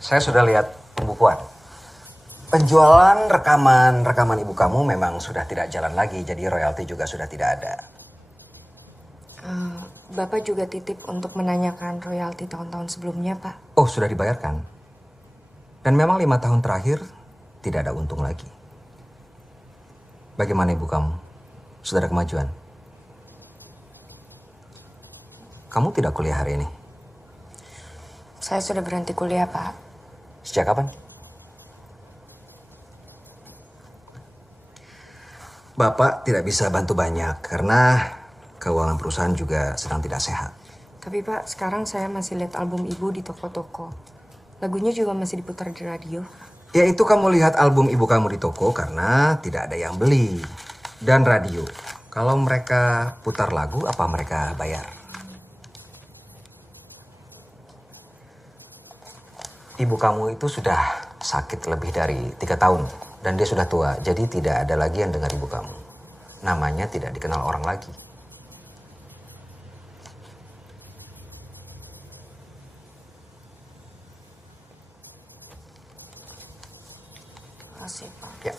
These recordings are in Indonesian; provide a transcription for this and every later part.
Saya sudah lihat pembukuan. Penjualan rekaman ibu kamu memang sudah tidak jalan lagi, jadi royalti juga sudah tidak ada. Bapak juga titip untuk menanyakan royalti tahun-tahun sebelumnya, Pak. Oh, sudah dibayarkan. Dan memang 5 tahun terakhir tidak ada untung lagi. Bagaimana ibu kamu? Sudah ada kemajuan? Kamu tidak kuliah hari ini? Saya sudah berhenti kuliah, Pak. Sejak kapan? Bapak tidak bisa bantu banyak karena keuangan perusahaan juga sedang tidak sehat. Tapi Pak, sekarang saya masih lihat album Ibu di toko-toko. Lagunya juga masih diputar di radio. Ya itu kamu lihat album ibu kamu di toko karena tidak ada yang beli. Dan radio. Kalau mereka putar lagu, apa mereka bayar? Ibu kamu itu sudah sakit lebih dari 3 tahun. Dan dia sudah tua, jadi tidak ada lagi yang dengar ibu kamu. Namanya tidak dikenal orang lagi. Makasih, Pak. Ya.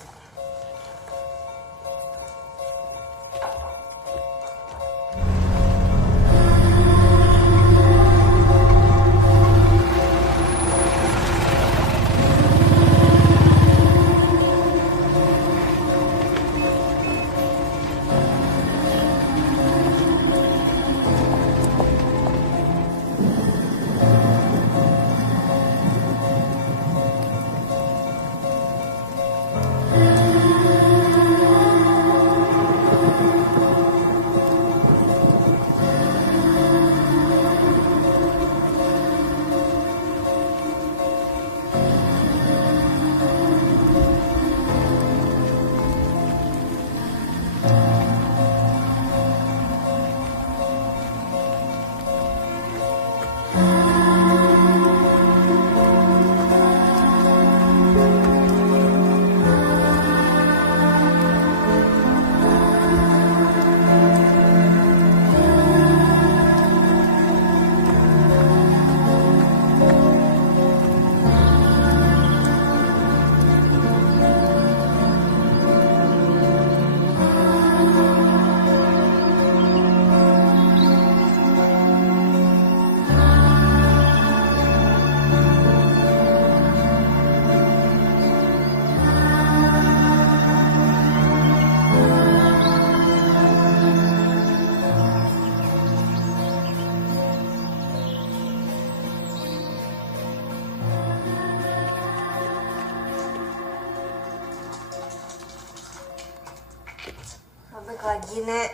Robek lagi, Nek.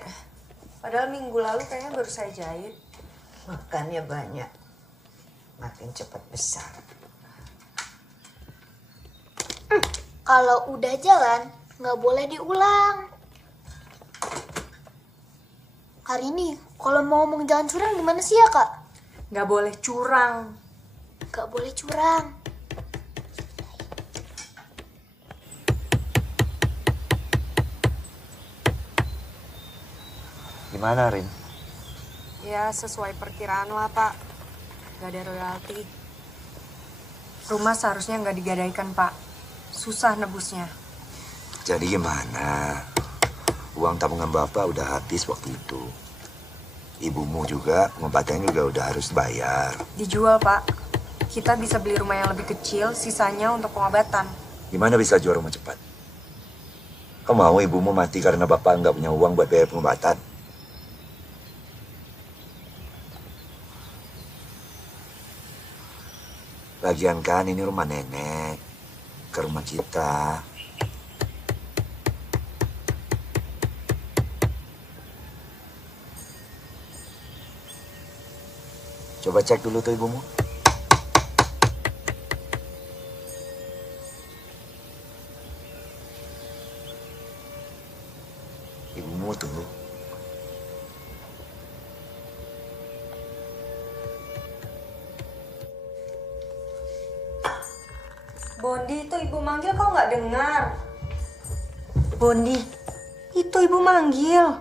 Padahal minggu lalu kayaknya baru saya jahit. Makannya banyak, makin cepat besar. Kalau udah jalan, nggak boleh diulang. Hari ini, kalau mau ngomong jangan curang gimana sih ya, Kak? Nggak boleh curang. Nggak boleh curang. Gimana, Rin? Ya, sesuai perkiraan lah, Pak. Nggak ada royalti. Rumah seharusnya nggak digadaikan, Pak. Susah nebusnya. Jadi gimana? Uang tabungan Bapak udah habis waktu itu. Ibumu juga, pengobatannya juga udah harus bayar. Dijual, Pak. Kita bisa beli rumah yang lebih kecil, sisanya untuk pengobatan. Gimana bisa jual rumah cepat? Kau mau ibumu mati karena Bapak nggak punya uang buat bayar pengobatan? Lagian kan ini rumah nenek, ke rumah kita. Coba cek dulu tuh ibumu. Ibumu tuh. Bondi, itu ibu manggil kok nggak dengar? Bondi, itu ibu manggil.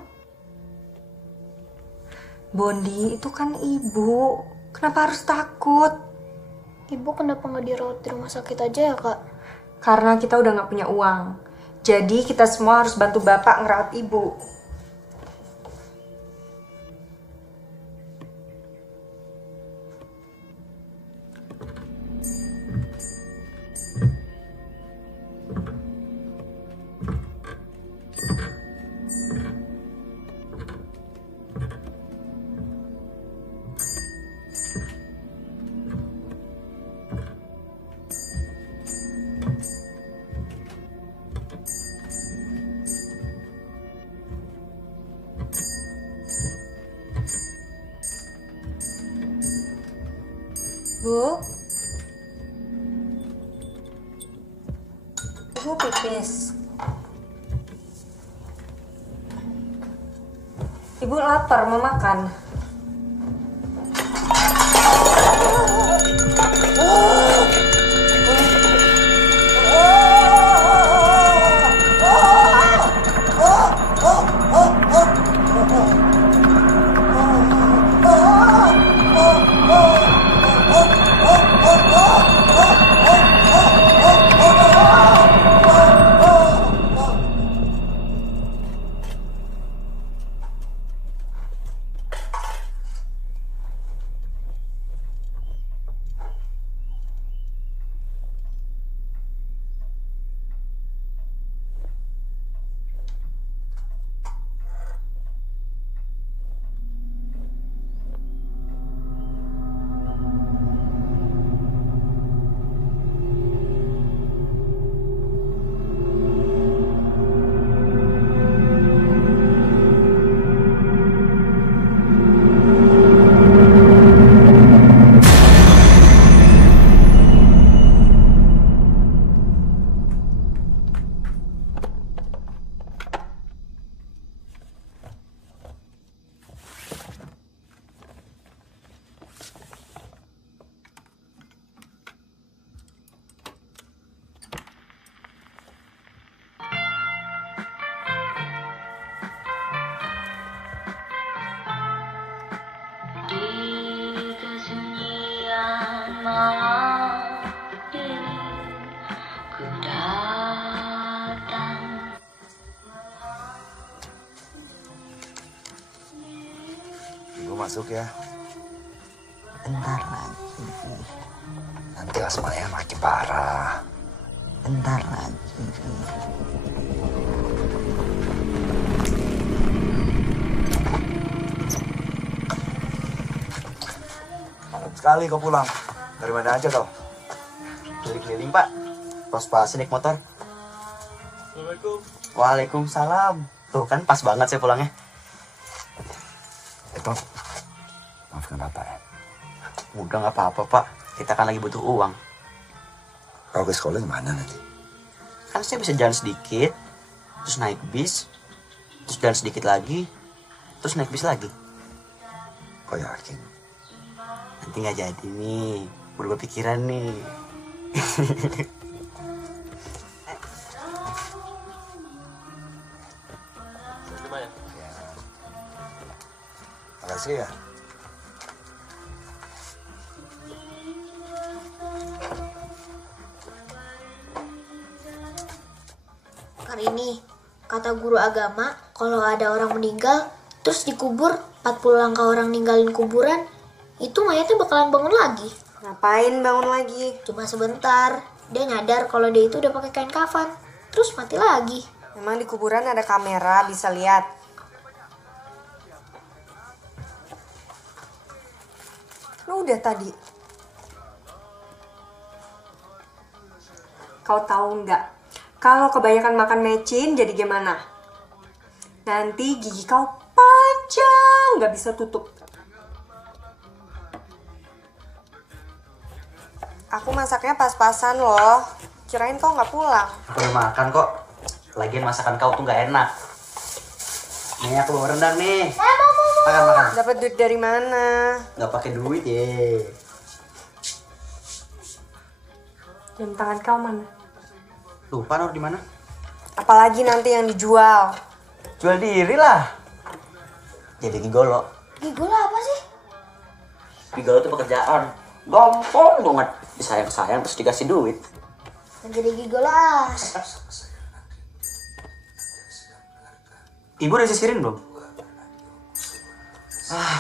Bondi, itu kan ibu. Kenapa harus takut? Ibu kenapa nggak dirawat di rumah sakit aja ya, Kak? Karena kita udah nggak punya uang. Jadi kita semua harus bantu Bapak ngerawat Ibu. Bu, Ibu pipis. Ibu lapar, mau makan. Ibu masuk ya. Bentar lagi. Nanti asmanya makin parah. Bentar lagi. Malam sekali kau pulang. Dari mana aja kau? Keliling-keliling, Pak. Pas-pas naik motor. Assalamualaikum. Waalaikumsalam. Tuh kan pas banget saya pulangnya. Itu, maafkan Bapak ya. Udah nggak apa-apa, Pak. Kita kan lagi butuh uang. Kau ke sekolah gimana nanti? Kan saya bisa jalan sedikit, terus naik bis, terus jalan sedikit lagi, terus naik bis lagi. Kau yakin? Nanti nggak jadi nih. Berubah pikiran nih. Terima ya. Makasih ya. Hari ini, kata guru agama, kalau ada orang meninggal, terus dikubur, 40 langkah orang ninggalin kuburan, itu mayatnya bakalan bangun lagi. Ngapain bangun lagi? Cuma sebentar, dia nyadar kalau dia itu udah pakai kain kafan, terus mati lagi. Memang di kuburan ada kamera, bisa lihat. Lu udah tadi. Kau tahu nggak? Kalau kebanyakan makan mecin jadi gimana? Nanti gigi kau panjang, nggak bisa tutup. Aku masaknya pas-pasan loh. Kirain kau nggak pulang. Aku udah makan kok. Lagian masakan kau tuh nggak enak. Nih aku bawa rendang nih. Makan. Dapat duit dari mana? Nggak pakai duit ya. Jam tangan kau mana? Lupa naruh di mana? Apalagi nanti yang dijual. Jual diri lah. Jadi gigolo. Gigolo apa sih? Gigolo tuh pekerjaan. Gampang banget. Disayang-sayang terus dikasih duit. Gede gigolah. Ibu udah sisirin belum?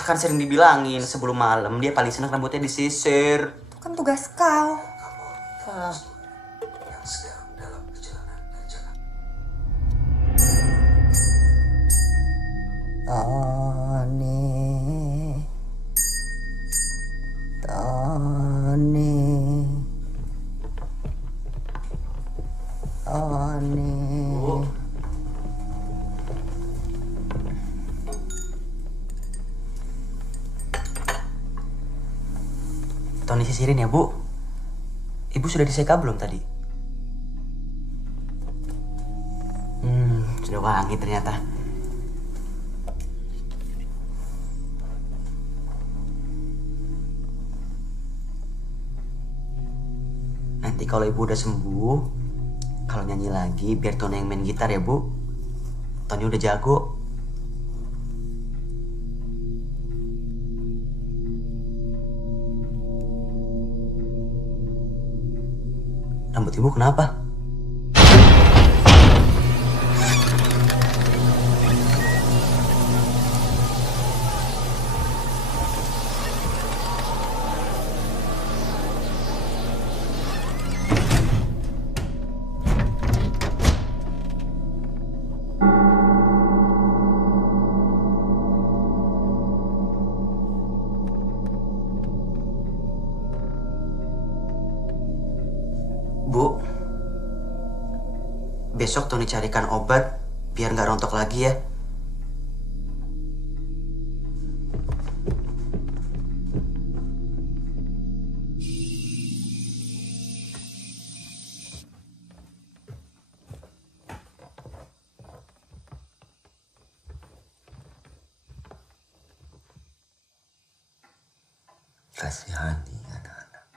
Kan sering dibilangin sebelum malam dia paling seneng rambutnya disisir. Itu kan tugas kau. Tani, Tani, Tani. Tony sisirin ya, Bu. Ibu sudah diseka belum tadi? Sudah wangi ternyata. Nanti kalau Ibu udah sembuh, kalau nyanyi lagi biar Tony yang main gitar ya, Bu. Tony udah jago. Rambut Ibu kenapa? Bu, besok Tony carikan obat biar nggak rontok lagi ya. Kasihani anak-anak.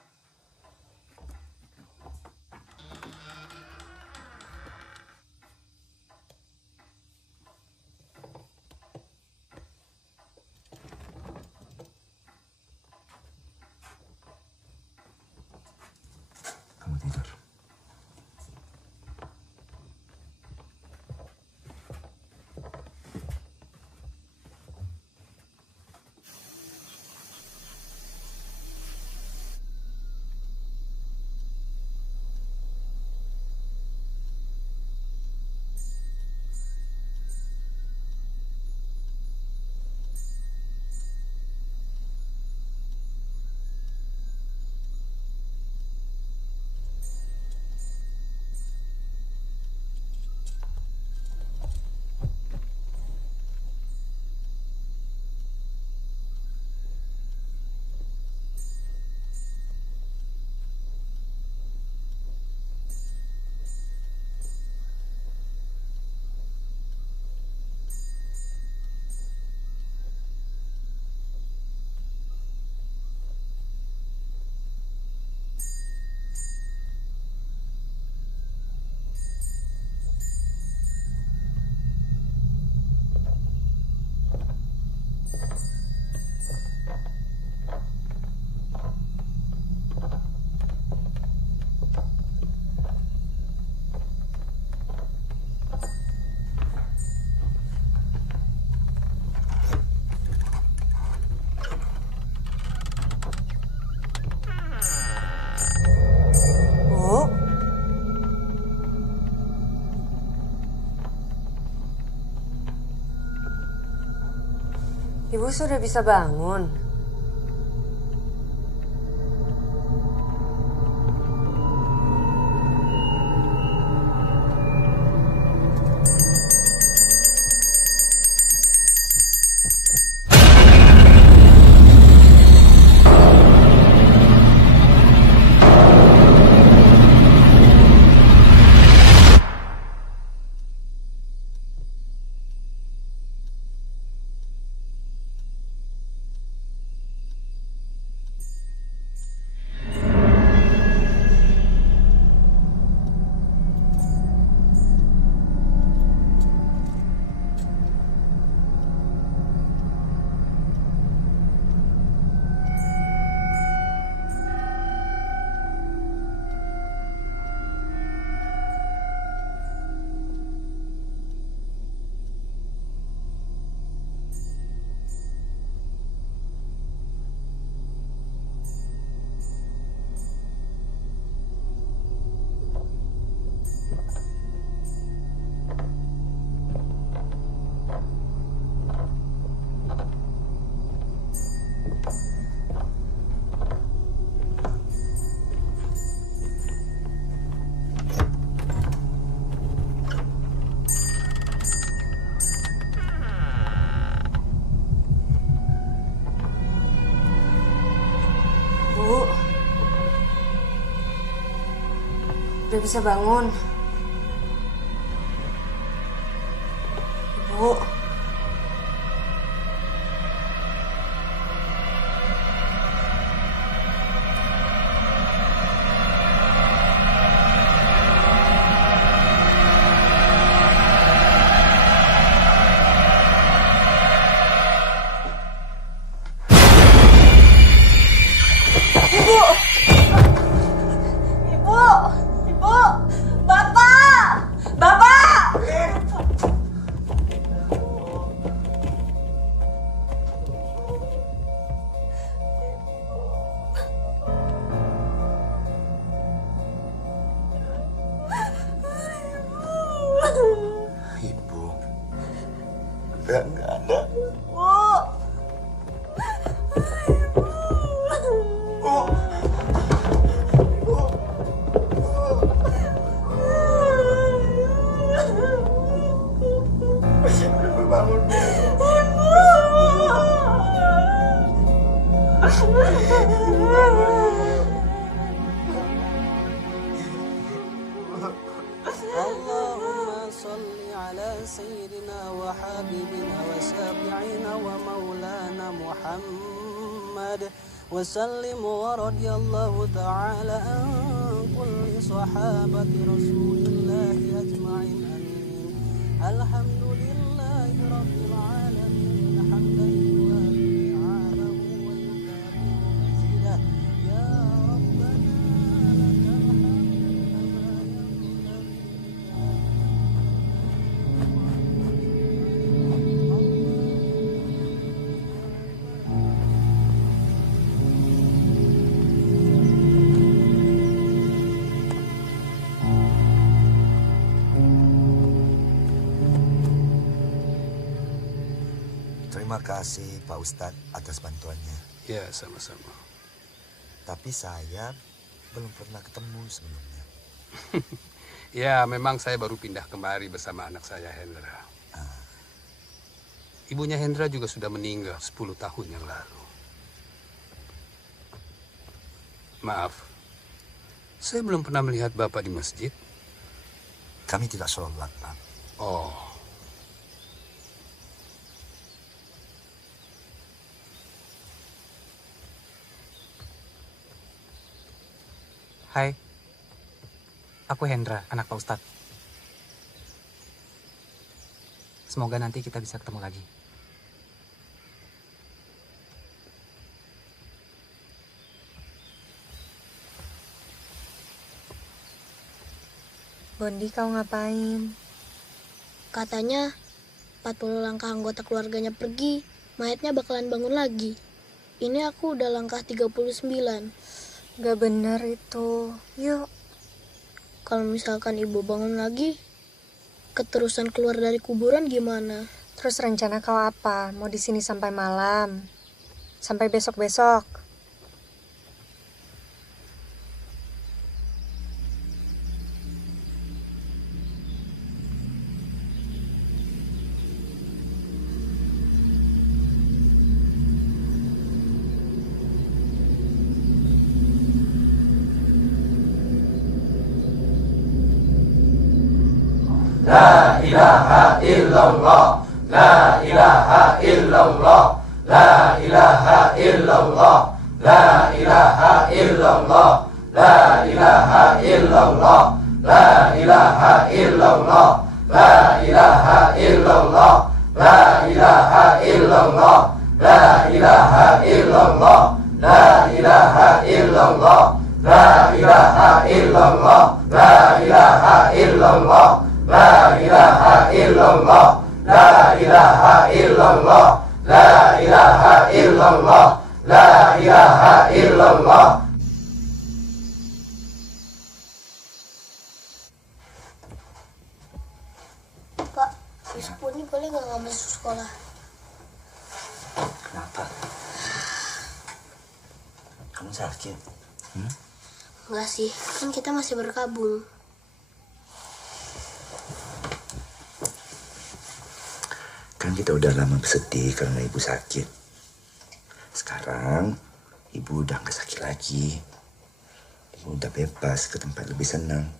Kamu tidur. Bu, Ibu sudah bisa bangun. Udah bisa bangun. Ibu. Ibu. Udah nggak ada. اللهم صل على سيدنا وحبيبنا وشافعنا ومولانا محمد وسلم ورضي الله تعالى عن كل صحابة رسول الله أجمعين آمين. الحمد لله رب العالمين حمدا يوافي نعمه ويكافئ مزيده يا ربنا لك Terima kasih Pak Ustadz atas bantuannya. Ya, sama-sama. Tapi saya belum pernah ketemu sebelumnya. Ya, memang saya baru pindah kemari bersama anak saya, Hendra. Ibunya Hendra juga sudah meninggal 10 tahun yang lalu. Maaf, saya belum pernah melihat Bapak di masjid. Kami tidak sholat, Pak. Oh. Hai, aku Hendra, anak Pak Ustadz. Semoga nanti kita bisa ketemu lagi. Bondi, kau ngapain? Katanya 40 langkah anggota keluarganya pergi, mayatnya bakalan bangun lagi. Ini aku udah langkah 39. Gak bener itu. Yuk. Kalau misalkan ibu bangun lagi, keterusan keluar dari kuburan gimana? Terus rencana kau apa? Mau di sini sampai malam? Sampai besok-besok? La ilaha illallah, la ilaha illallah, la ilaha illallah, la ilaha illallah, la ilaha illallah, la ilaha illallah, la ilaha illallah, la ilaha illallah, la ilaha illallah, la ilaha illallah, la ilaha illallah, la ilaha illallah. La ilaha illallah, la ilaha illallah, la ilaha illallah, la ilaha illallah. Pak, besok Boni boleh nggak masuk sekolah? Kenapa? Kamu sakit? Enggak sih, kan kita masih berkabung. Kan kita udah lama bersedih karena ibu sakit. Sekarang ibu udah gak sakit lagi. Ibu udah bebas ke tempat lebih senang.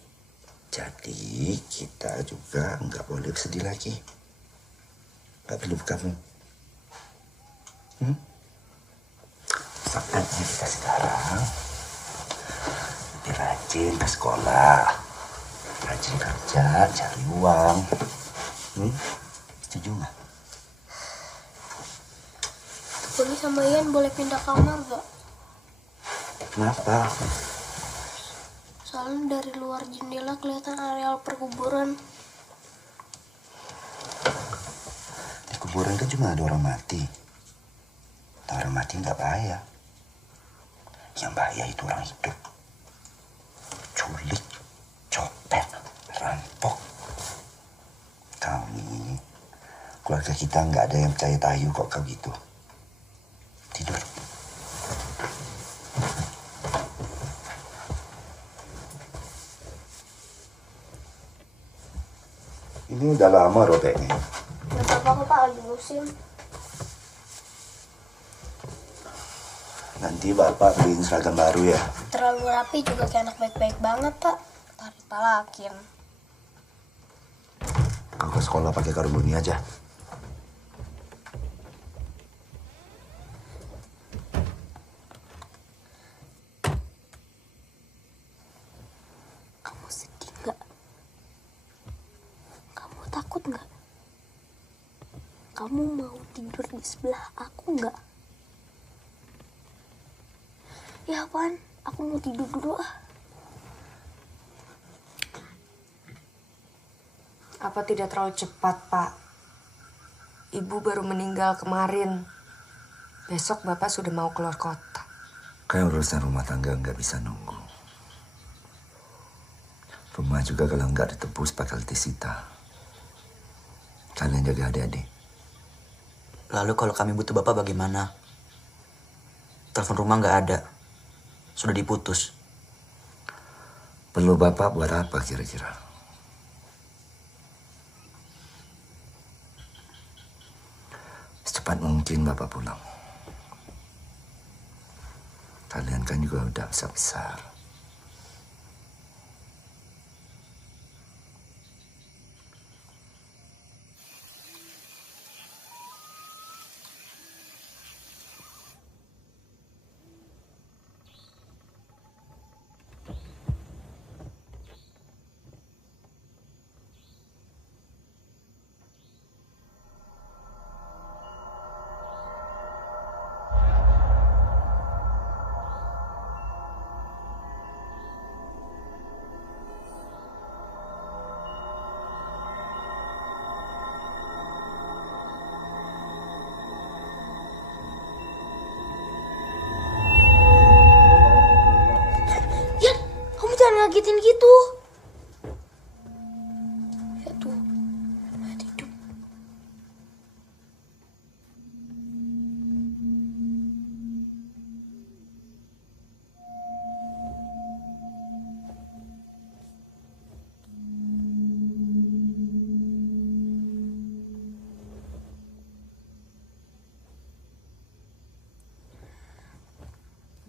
Jadi kita juga nggak boleh sedih lagi. Nggak perlu kamu. Saatnya kita sekarang lebih rajin ke sekolah, rajin kerja, cari uang. Setuju nggak? Tony sama Ian boleh pindah kamar gak? Kenapa? Soalnya dari luar jendela kelihatan areal perkuburan. Di kuburan kan cuma ada orang mati. Orang mati nggak bahaya. Yang bahaya itu orang hidup. Culik, copet, rampok. Kami, keluarga kita nggak ada yang percaya tayu kok kau gitu. Tidur. Ini udah lama robeknya. Gak apa-apa kok Pak, lagi musim. Nanti Bapak beliin seragam baru ya. Terlalu rapi juga kayak anak baik-baik banget Pak. Tarik palakin. Kau ke sekolah pakai karung bunyi aja. Kamu sedih nggak? Kamu takut nggak? Kamu mau tidur di sebelah aku nggak? Ya apaan? Aku mau tidur dulu ah. Apa tidak terlalu cepat, Pak? Ibu baru meninggal kemarin. Besok Bapak sudah mau keluar kota. Kayak urusan rumah tangga nggak bisa nunggu. Rumah juga kalau nggak ditebus bakal disita. Kalian jaga adik-adik. Lalu kalau kami butuh Bapak bagaimana? Telepon rumah nggak ada. Sudah diputus. Perlu Bapak buat apa kira-kira? Secepat mungkin Bapak pulang. Kalian kan juga udah besar-besar. Ngagetin gitu. Ya tuh, mati hidup.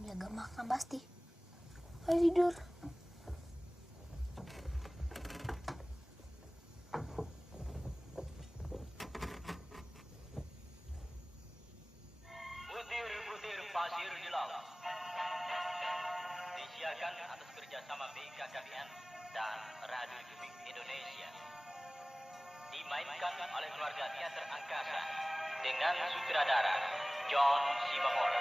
Ini agak makan pasti. Ayo tidur. Pasir di laut disiarkan atas kerjasama BKKBN dan Radio Republik Indonesia, dimainkan oleh keluarga teater angkasa dengan sutradara John Simamora.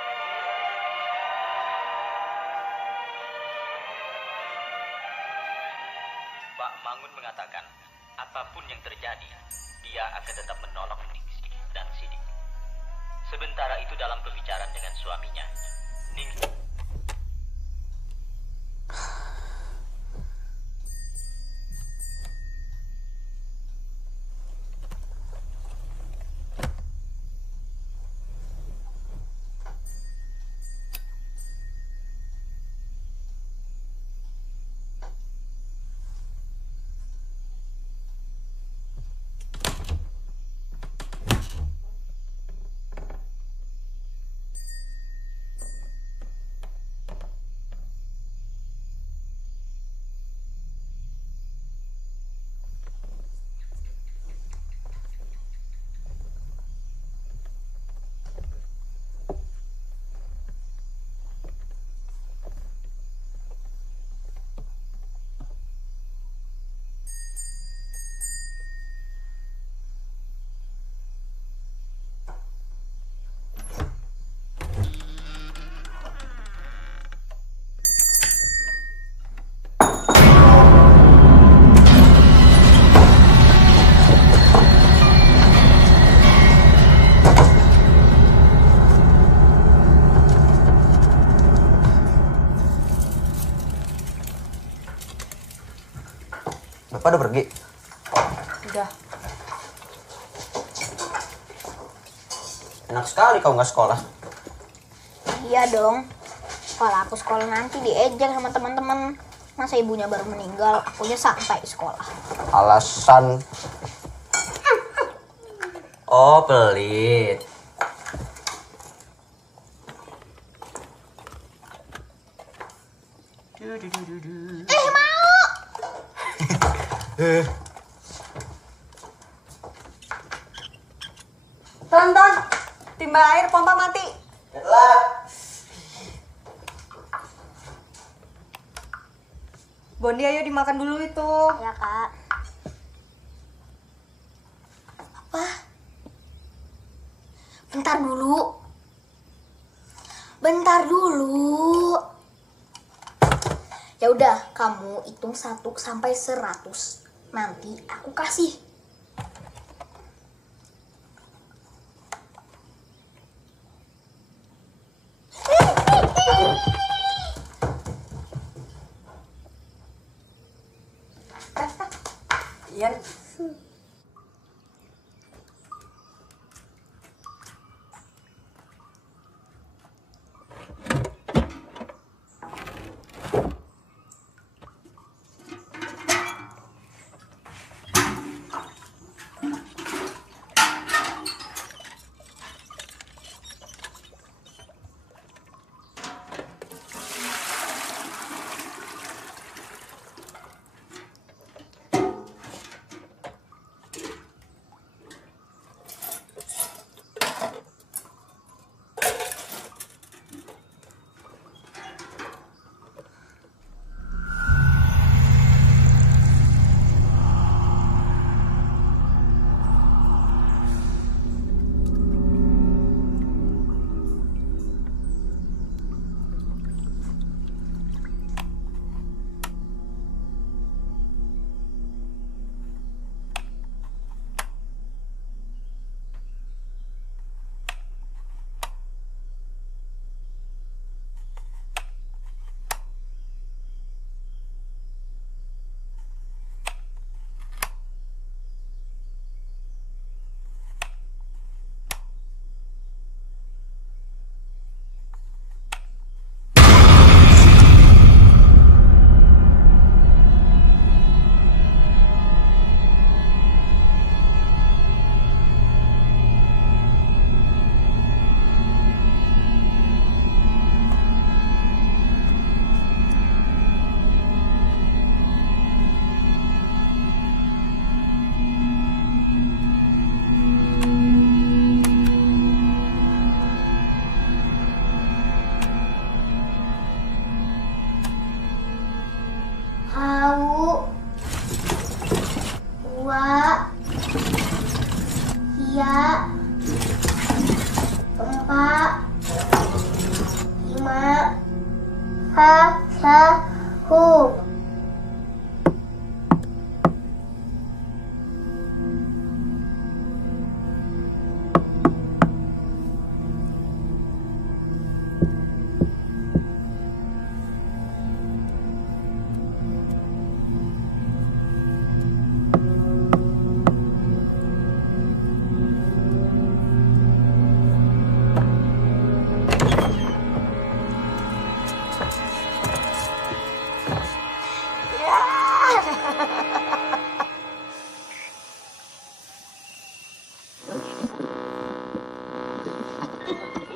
Pak Mangun mengatakan apapun yang terjadi dia akan tetap menolong Ningsih dan Sidik. Sementara itu dalam pembicaraan dengan suaminya, Ningsih Bapak udah pergi? Udah. Enak sekali kau nggak sekolah. Iya dong. Kalau aku sekolah nanti diejek sama teman-teman. Masa ibunya baru meninggal, akunya sampai sekolah. Alasan. Oh, pelit. Mau! Tonton, timba air pompa mati. Bondi, ayo dimakan dulu itu. Ya, Kak. Apa? Bentar dulu. Bentar dulu. Ya udah, kamu hitung 1 sampai 100. Nanti aku kasih. Iya.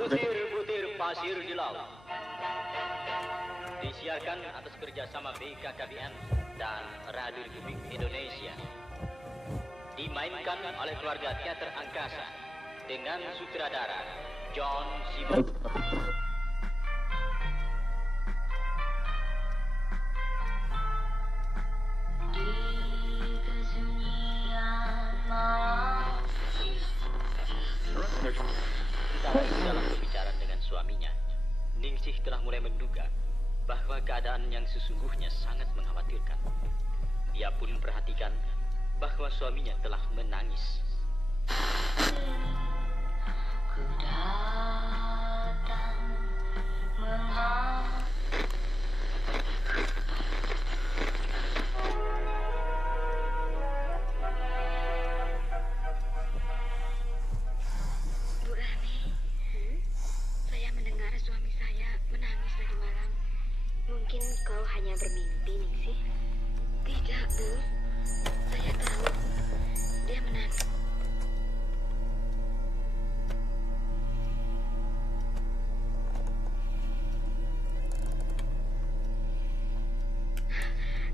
Butir-butir pasir di laut. Disiarkan atas kerjasama BKKBN dan Radio Republik Indonesia. Dimainkan oleh keluarga teater angkasa dengan sutradara John Siber. Dalam pembicaraan dengan suaminya, Ningsih telah mulai menduga bahwa keadaan yang sesungguhnya sangat mengkhawatirkan. Dia pun memperhatikan bahwa suaminya telah menangis. hanya bermimpi, Ningsih? Tidak, Bu. Saya tahu. Dia menantu.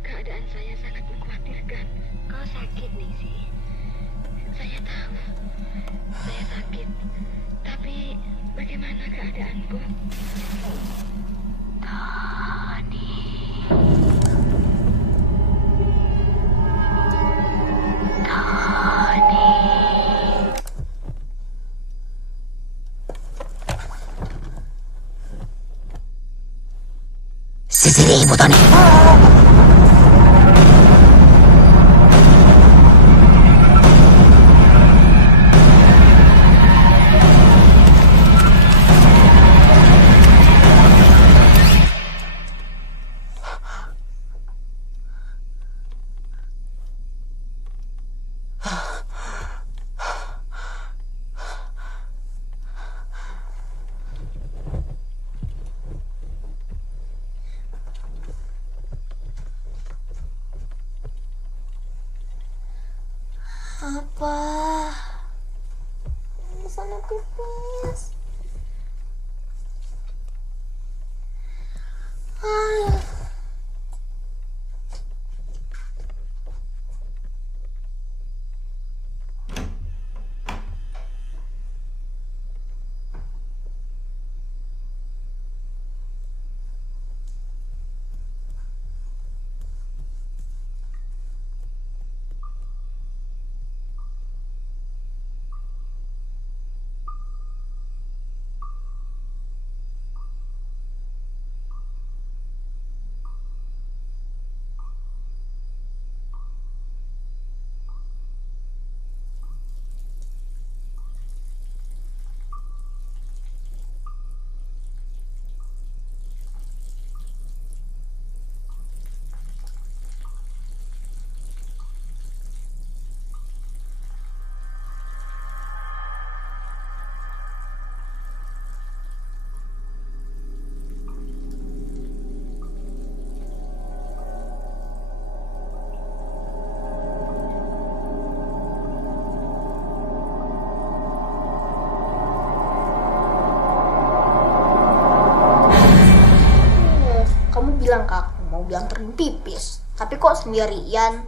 Keadaan saya sangat mengkhawatirkan. Kau sakit, Ningsih. Saya tahu. Saya sakit. Tapi bagaimana keadaanku? Tony. Sisiri ibu Tony. Apa? Di sana pipis. Kamu bilang ke aku mau dianterin pipis, tapi kok sendirian?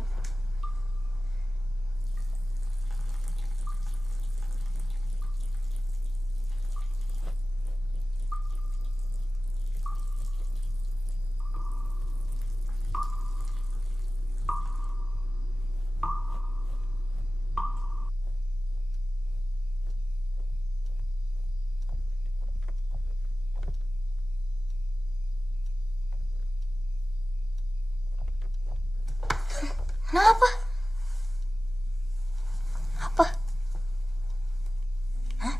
Kenapa? Apa? Hah?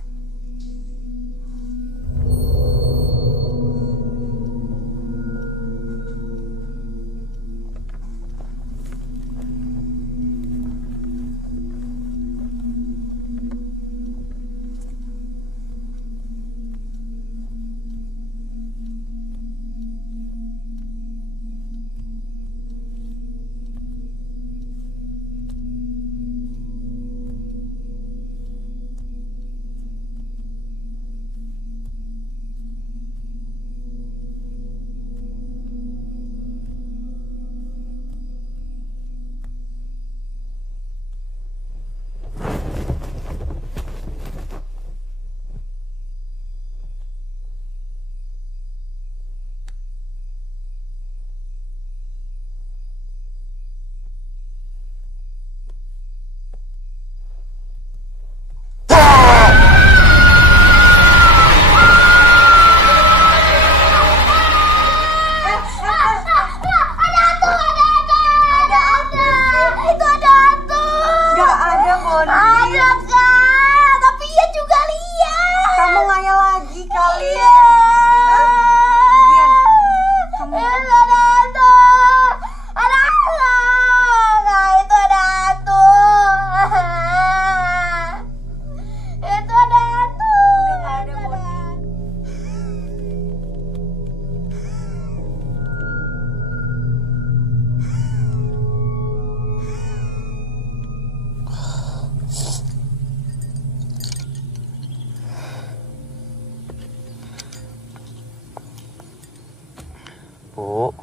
Bu.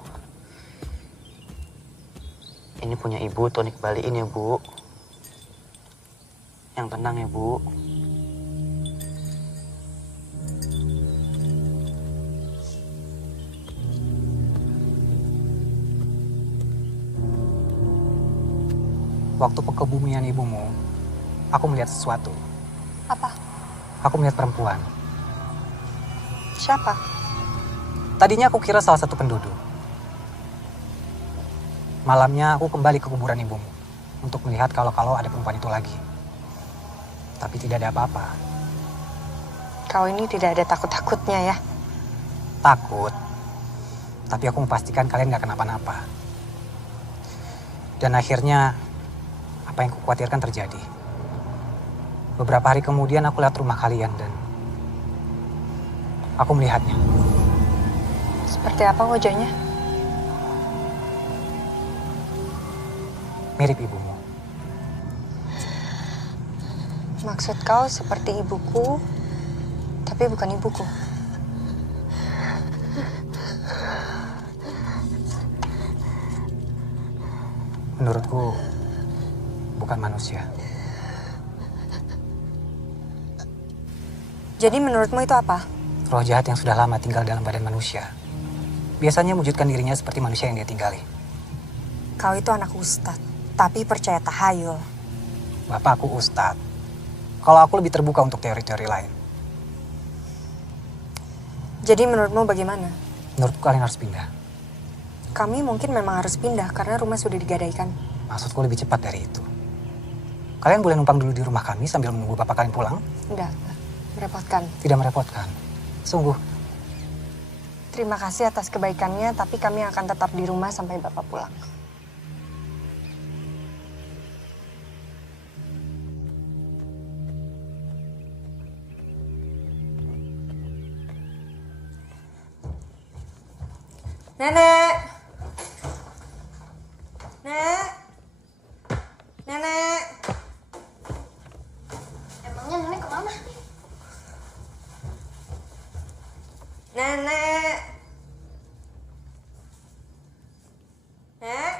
Ini punya ibu, Tony kembaliin ya, Bu. Yang tenang ya, Bu. Waktu kebumian ibumu, aku melihat sesuatu. Apa? Aku melihat perempuan. Siapa? Tadinya aku kira salah satu penduduk. Malamnya aku kembali ke kuburan ibumu untuk melihat kalau ada perempuan itu lagi. Tapi tidak ada apa-apa. Kau ini tidak ada takut-takutnya ya? Takut. Tapi aku memastikan kalian gak kenapa-napa. Dan akhirnya apa yang kukhawatirkan terjadi. Beberapa hari kemudian aku lihat rumah kalian dan aku melihatnya. Seperti apa wajahnya? Mirip ibumu. Maksud kau seperti ibuku, tapi bukan ibuku. Menurutku, bukan manusia. Jadi menurutmu itu apa? Roh jahat yang sudah lama tinggal dalam badan manusia. Biasanya mewujudkan dirinya seperti manusia yang dia tinggali. Kau itu anak ustadz, tapi percaya tahayul. Bapak aku ustadz. Kalau aku lebih terbuka untuk teori-teori lain. Jadi menurutmu bagaimana? Menurutku kalian harus pindah. Kami mungkin memang harus pindah karena rumah sudah digadaikan. Maksudku lebih cepat dari itu. Kalian boleh numpang dulu di rumah kami sambil menunggu bapak kalian pulang? Enggak, merepotkan. Tidak merepotkan. Sungguh. Terima kasih atas kebaikannya, tapi kami akan tetap di rumah sampai bapak pulang. Nenek! Nek! Nenek! Emangnya nenek kemana? Nenek! Nek!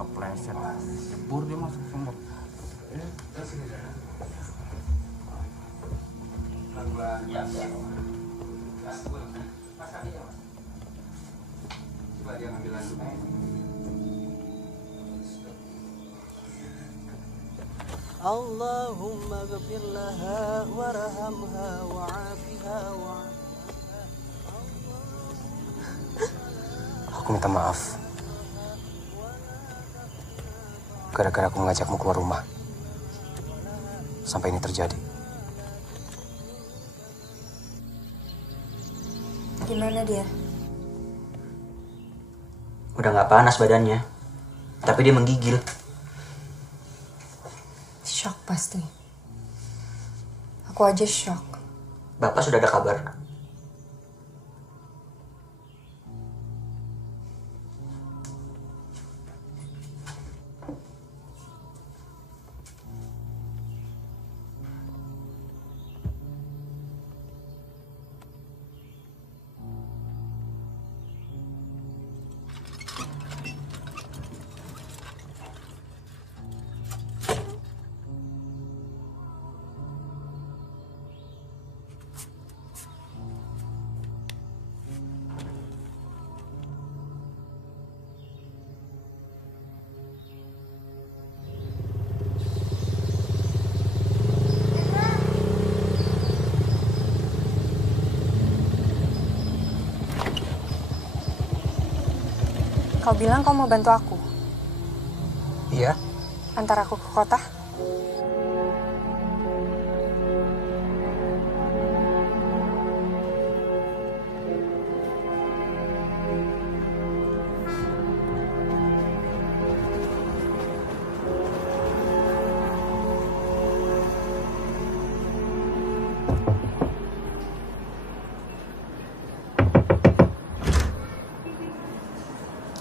Kepleset, jebur dia masuk sumur. Allahumma ghfir laha warhamha wa'afiha Aku minta maaf. Gara-gara aku mengajakmu keluar rumah. Sampai ini terjadi. Gimana dia? Udah gak panas badannya. Tapi dia menggigil. Shock pasti. Aku aja shock. Bapak sudah ada kabar? Kau bilang kau mau bantu aku. Iya. Antar aku ke kota.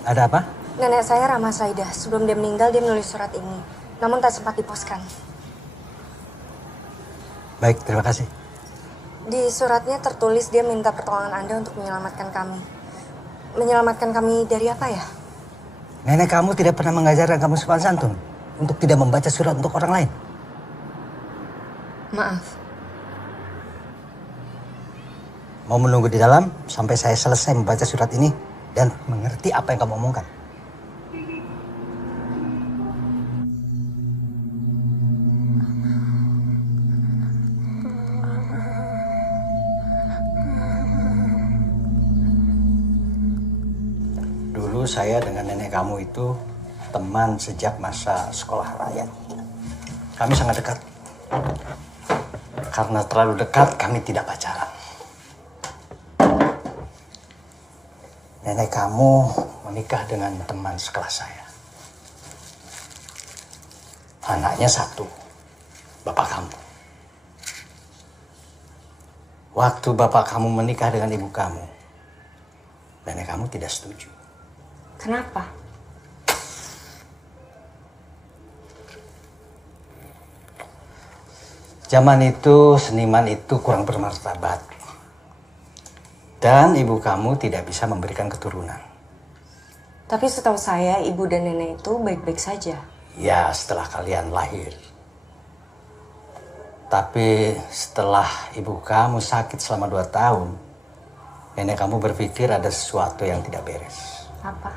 Ada apa? Nenek saya Rama Saidah. Sebelum dia meninggal, dia menulis surat ini. Namun tak sempat diposkan. Baik, terima kasih. Di suratnya tertulis dia minta pertolongan Anda untuk menyelamatkan kami. Menyelamatkan kami dari apa ya? Nenek kamu tidak pernah mengajarkan kamu sopan santun untuk tidak membaca surat untuk orang lain. Maaf. Mau menunggu di dalam sampai saya selesai membaca surat ini dan mengerti apa yang kamu omongkan. Dulu saya dengan nenek kamu itu teman sejak masa sekolah rakyat. Kami sangat dekat. Karena terlalu dekat, kami tidak pacaran. Nenek kamu menikah dengan teman sekelas saya. Anaknya satu, bapak kamu. Waktu bapak kamu menikah dengan ibu kamu, nenek kamu tidak setuju. Kenapa? Zaman itu seniman itu kurang bermartabat. Dan ibu kamu tidak bisa memberikan keturunan. Tapi setahu saya, ibu dan nenek itu baik-baik saja. Ya, setelah kalian lahir. Tapi setelah ibu kamu sakit selama 2 tahun, nenek kamu berpikir ada sesuatu yang tidak beres. Apa?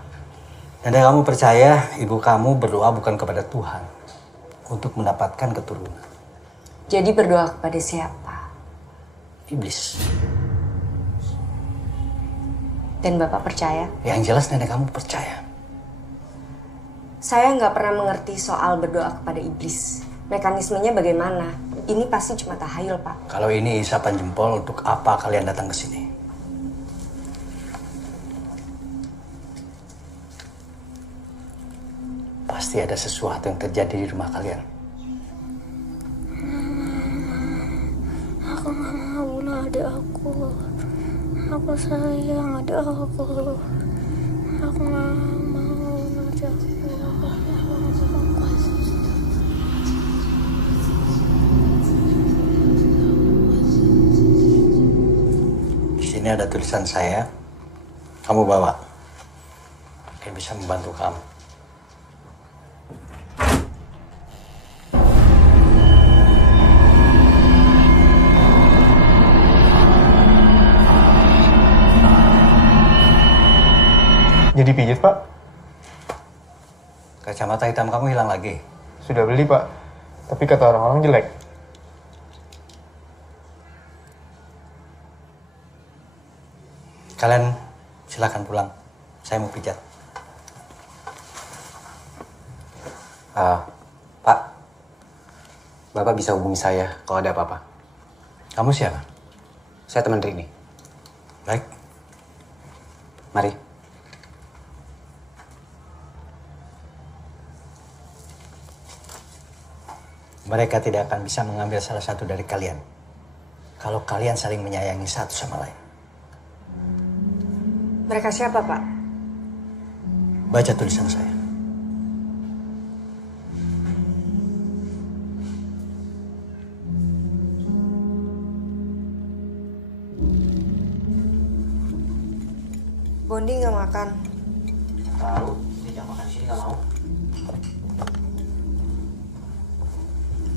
Nenek kamu percaya ibu kamu berdoa bukan kepada Tuhan untuk mendapatkan keturunan. Jadi berdoa kepada siapa? Iblis. Dan Bapak percaya? Yang jelas nenek kamu percaya. Saya nggak pernah mengerti soal berdoa kepada iblis. Mekanismenya bagaimana? Ini pasti cuma tahayul, Pak. Kalau ini isapan jempol, untuk apa kalian datang ke sini? Pasti ada sesuatu yang terjadi di rumah kalian. Aku gak mau bunuh adik aku. Aku sayang adik aku. Aku gak mau bunuh adik aku. Di sini ada tulisan saya. Kamu bawa. Mungkin bisa membantu kamu. Jadi pijit, Pak? Kacamata hitam kamu hilang lagi. Sudah beli, Pak. Tapi kata orang-orang jelek. Kalian silakan pulang. Saya mau pijat. Pak, Bapak bisa hubungi saya kalau ada apa-apa. Kamu siapa? Saya teman Rini. Baik. Mari. Mereka tidak akan bisa mengambil salah satu dari kalian. Kalau kalian saling menyayangi satu sama lain. Mereka siapa, Pak? Baca tulisan saya. Bondi nggak makan. Tahu, dia jangan makan di sini nggak mau.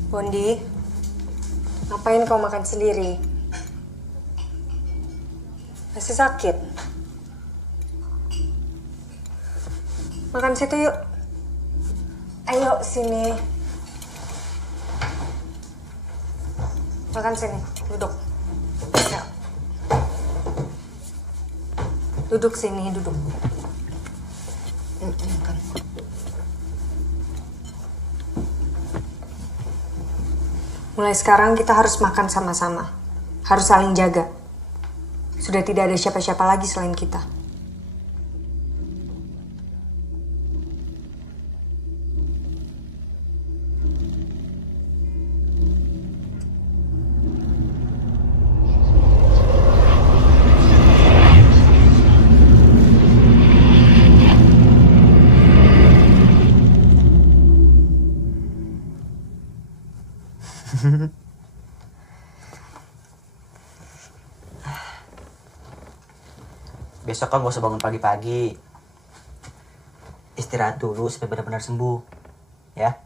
Bondi, ngapain kau makan sendiri? Masih sakit? Makan situ yuk. Ayo sini. Makan sini, duduk. Ya. Duduk sini, duduk. Makan. Mulai sekarang kita harus makan sama-sama. Harus saling jaga. Sudah tidak ada siapa-siapa lagi selain kita. besok kan gak usah bangun pagi-pagi. Istirahat dulu sampai benar-benar sembuh. Ya.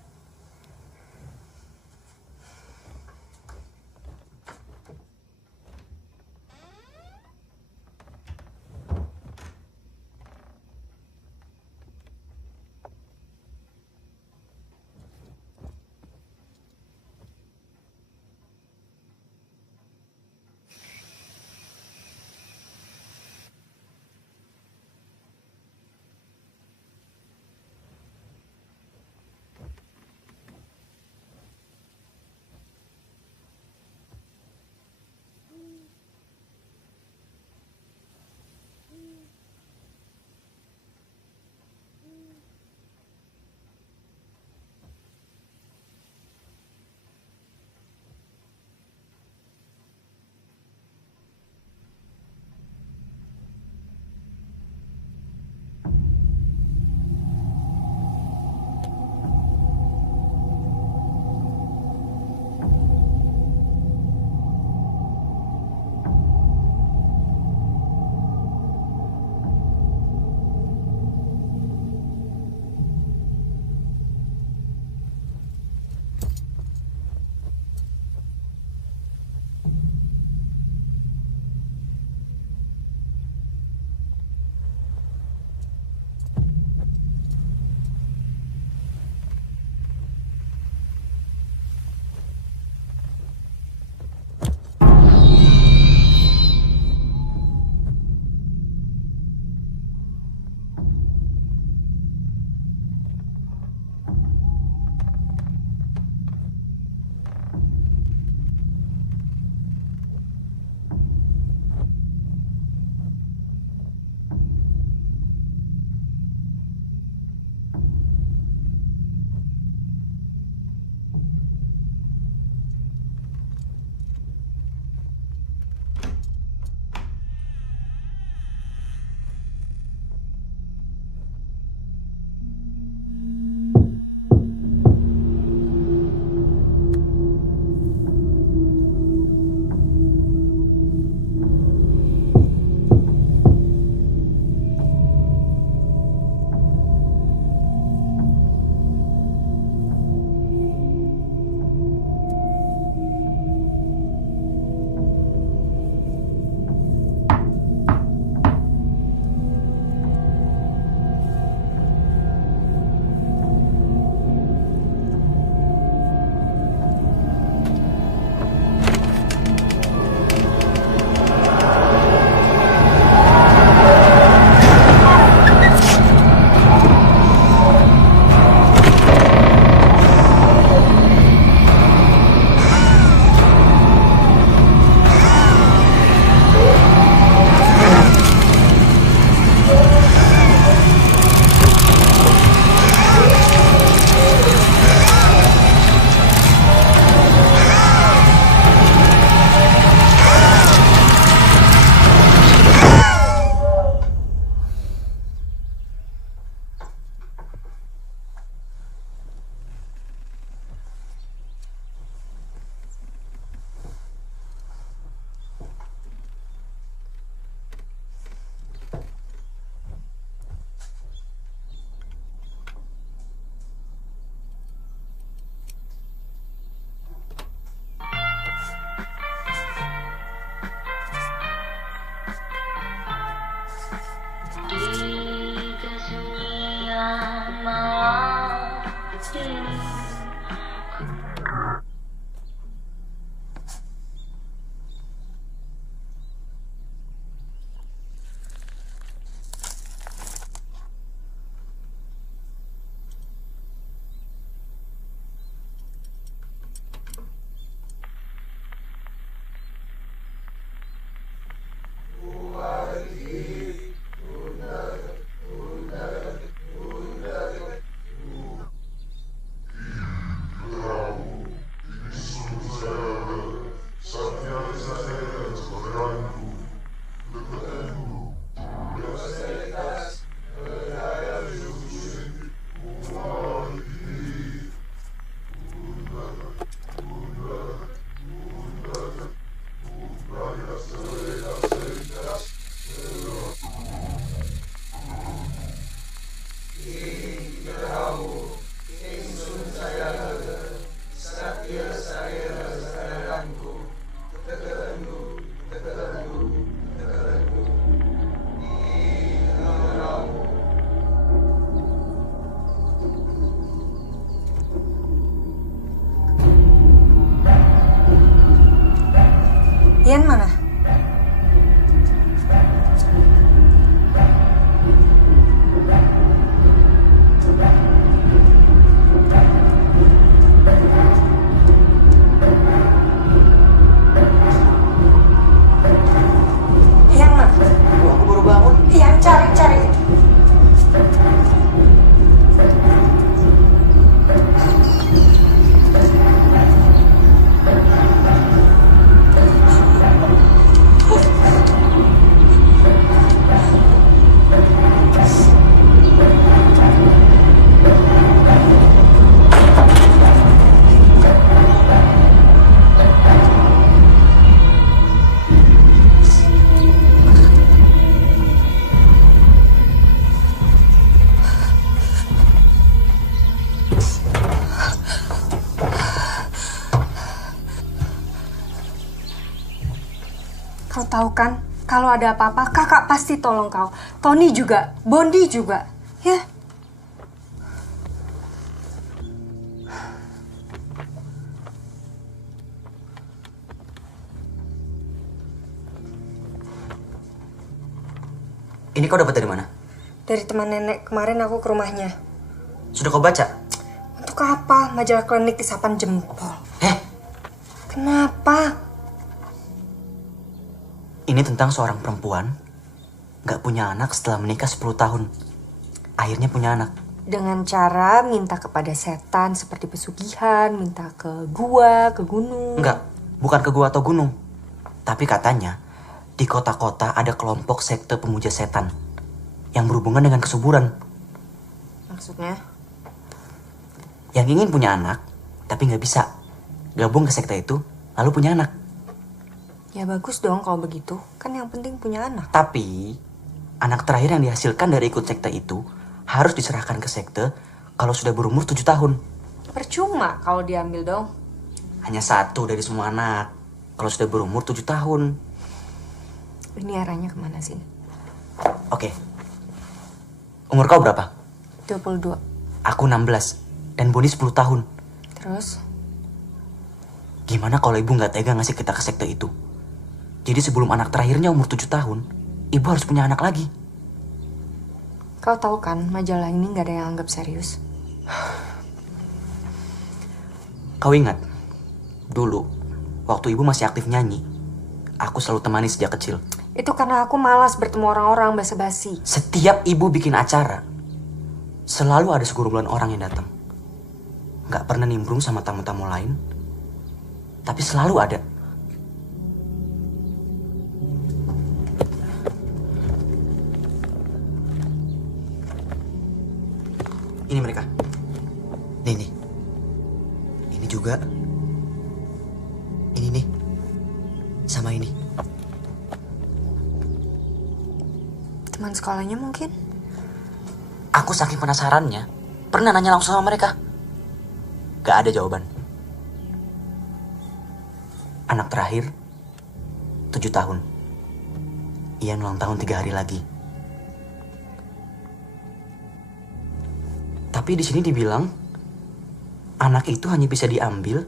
tahu kan, kalau ada apa-apa kakak pasti tolong kau. Tony juga, Bondi juga, ya. Ini kau dapat dari mana? Dari teman nenek, kemarin aku ke rumahnya. Sudah kau baca? Untuk apa? Majalah klinik isapan jempol. Kenapa? Ini tentang seorang perempuan gak punya anak setelah menikah 10 tahun. Akhirnya punya anak. Dengan cara minta kepada setan seperti pesugihan, minta ke gua, ke gunung. Enggak, bukan ke gua atau gunung. Tapi katanya di kota-kota ada kelompok sekte pemuja setan yang berhubungan dengan kesuburan. Maksudnya? Yang ingin punya anak, tapi nggak bisa. Gabung ke sekte itu, lalu punya anak. Ya bagus dong kalau begitu. Kan yang penting punya anak. Tapi, anak terakhir yang dihasilkan dari ikut sekte itu harus diserahkan ke sekte kalau sudah berumur 7 tahun. Percuma kalau diambil dong. Hanya satu dari semua anak kalau sudah berumur 7 tahun. Ini arahnya kemana sih? Oke. Umur kau berapa? 22. Aku 16. Dan Boni 10 tahun. Terus? Gimana kalau ibu nggak tega ngasih kita ke sekte itu? Jadi sebelum anak terakhirnya umur 7 tahun, ibu harus punya anak lagi. Kau tahu kan majalah ini nggak ada yang anggap serius. Kau ingat? Dulu, waktu ibu masih aktif nyanyi, aku selalu temani sejak kecil. Itu karena aku malas bertemu orang-orang basa-basi. Setiap ibu bikin acara, selalu ada segerombolan orang yang datang. Gak pernah nimbrung sama tamu-tamu lain, tapi selalu ada. Ini mereka. Nih. Ini juga. Ini nih. Sama ini. Teman sekolahnya mungkin? Aku saking penasarannya, pernah nanya langsung sama mereka. Gak ada jawaban. Anak terakhir, 7 tahun. Ian ulang tahun 3 hari lagi. Tapi di sini dibilang, anak itu hanya bisa diambil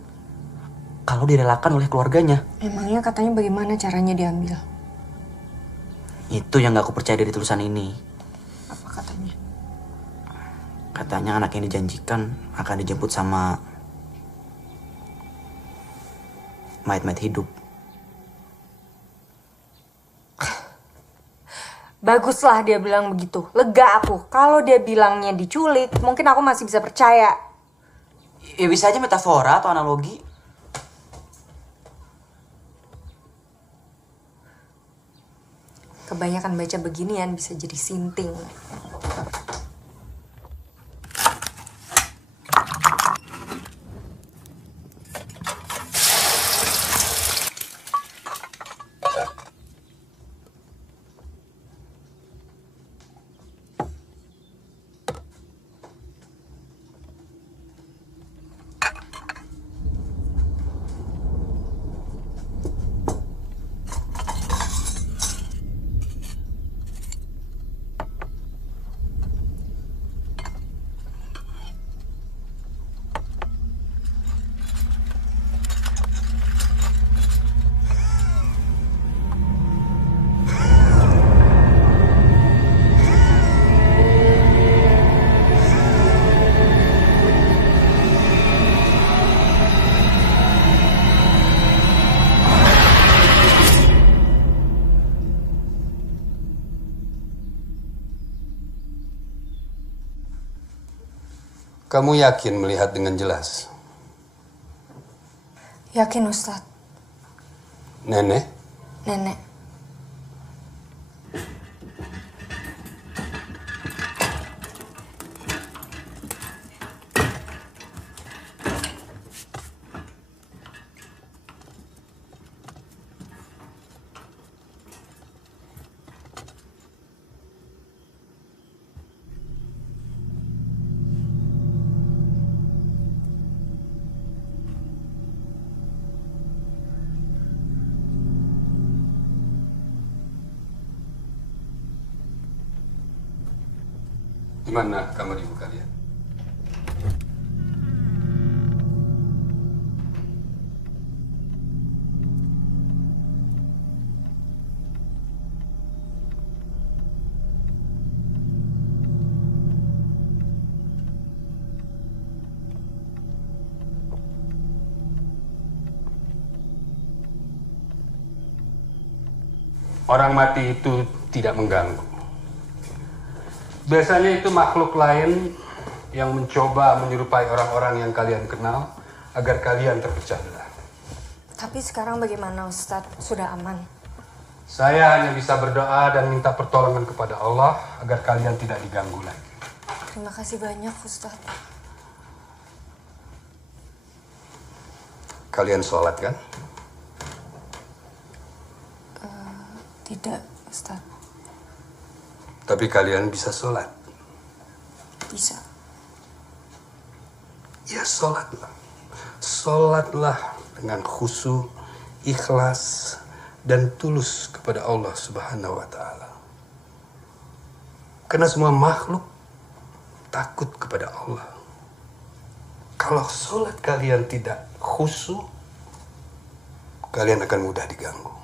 kalau direlakan oleh keluarganya. Emangnya katanya bagaimana caranya diambil? Itu yang gak aku percaya dari tulisan ini. Apa katanya? Katanya anak yang dijanjikan akan dijemput sama mayat-mayat hidup. Baguslah dia bilang begitu. Lega aku. Kalau dia bilangnya diculik, mungkin aku masih bisa percaya. Ya bisa aja metafora atau analogi. Kebanyakan baca beginian bisa jadi sinting. Kamu yakin melihat dengan jelas? Yakin, Ustadz. Nenek? Nenek. Gimana kamar ibu kalian? Orang mati itu tidak mengganggu. Biasanya itu makhluk lain yang mencoba menyerupai orang-orang yang kalian kenal agar kalian terpecah belah. Tapi sekarang bagaimana Ustadz? Sudah aman? Saya hanya bisa berdoa dan minta pertolongan kepada Allah agar kalian tidak diganggu lagi. Terima kasih banyak Ustadz. Kalian sholat kan? Tidak Ustadz. Tapi kalian bisa sholat. Bisa. Ya sholatlah. Sholatlah dengan khusyuk, ikhlas, dan tulus kepada Allah Subhanahu wa Ta'ala. Karena semua makhluk takut kepada Allah. Kalau sholat kalian tidak khusyuk, kalian akan mudah diganggu.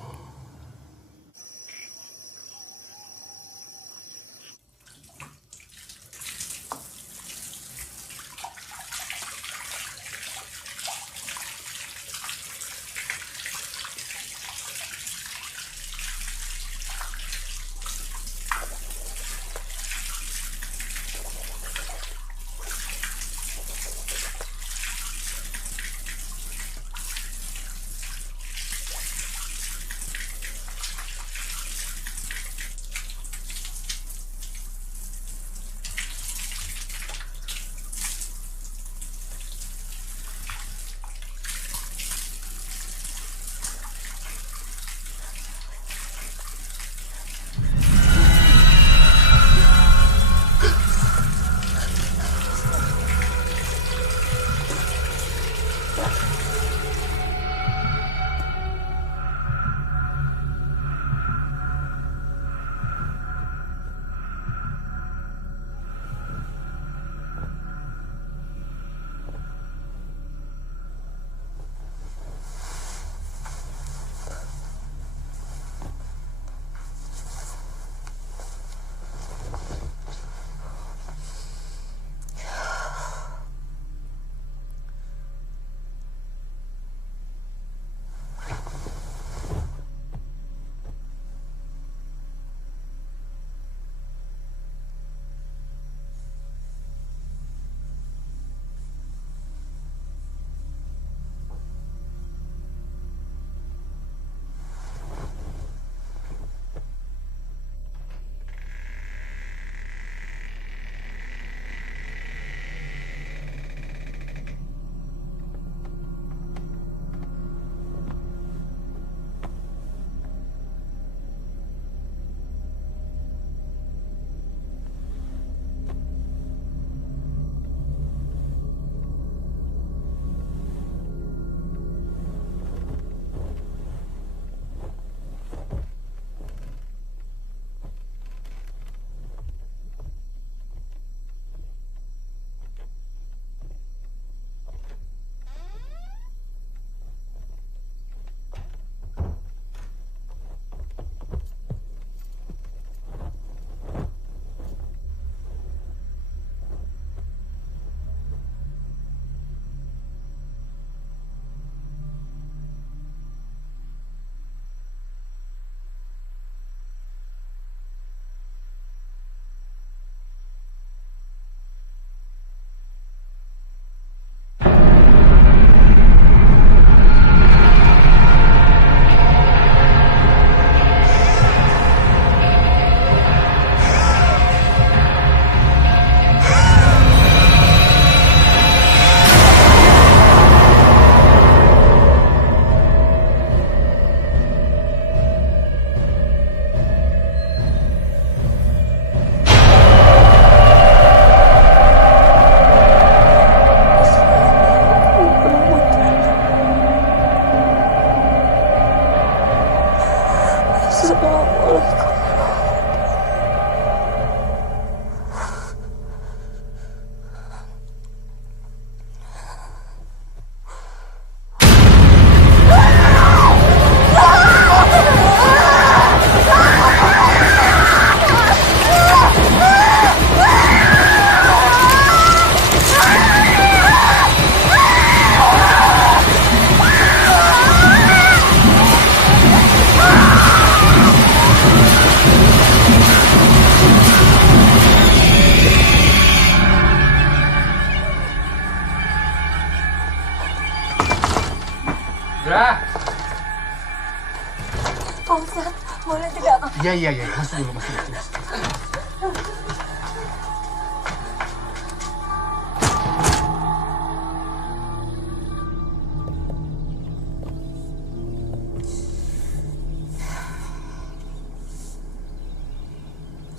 Iya. Masuk dulu.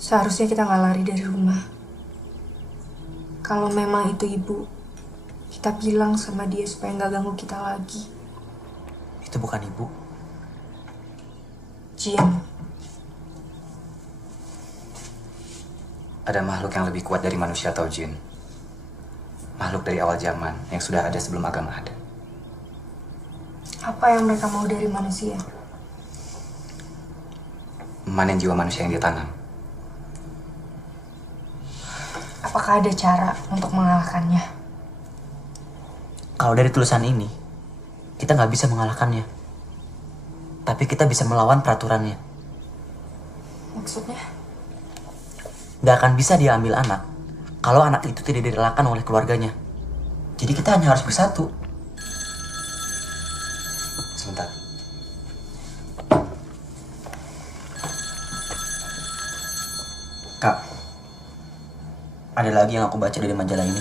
Seharusnya kita nggak lari dari rumah. Kalau memang itu ibu, kita bilang sama dia supaya nggak ganggu kita lagi. Itu bukan ibu. Jin. Ada makhluk yang lebih kuat dari manusia atau jin. Makhluk dari awal zaman yang sudah ada sebelum agama ada. Apa yang mereka mau dari manusia? Memanen jiwa manusia yang ditanam. Apakah ada cara untuk mengalahkannya? Kalau dari tulisan ini, kita nggak bisa mengalahkannya. Tapi kita bisa melawan peraturannya. Maksudnya? Nggak akan bisa dia ambil anak kalau anak itu tidak direlakan oleh keluarganya. Jadi kita hanya harus bersatu. Sebentar. Kak, ada lagi yang aku baca dari majalah ini.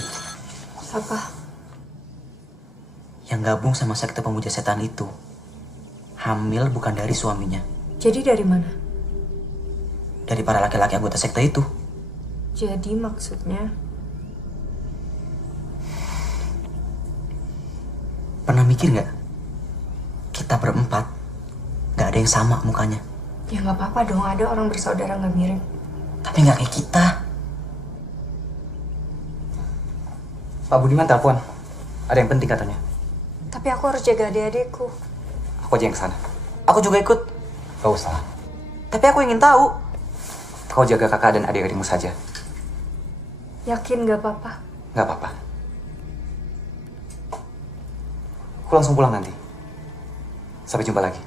Apa? Yang gabung sama sekte pemuja setan itu hamil bukan dari suaminya. Jadi dari mana? Dari para laki-laki anggota sekte itu. Jadi maksudnya? Pernah mikir nggak? Kita berempat nggak ada yang sama mukanya. Ya nggak apa-apa dong, ada orang bersaudara nggak mirip. Tapi nggak kayak kita. Pak Budiman telepon. Ada yang penting katanya. Tapi aku harus jaga adik-adikku. Aku aja yang kesana. Aku juga ikut. Gak usah. Tapi aku ingin tahu. Kau jaga kakak dan adik-adikmu saja. Yakin nggak apa-apa? Gak apa-apa. Aku langsung pulang nanti. Sampai jumpa lagi.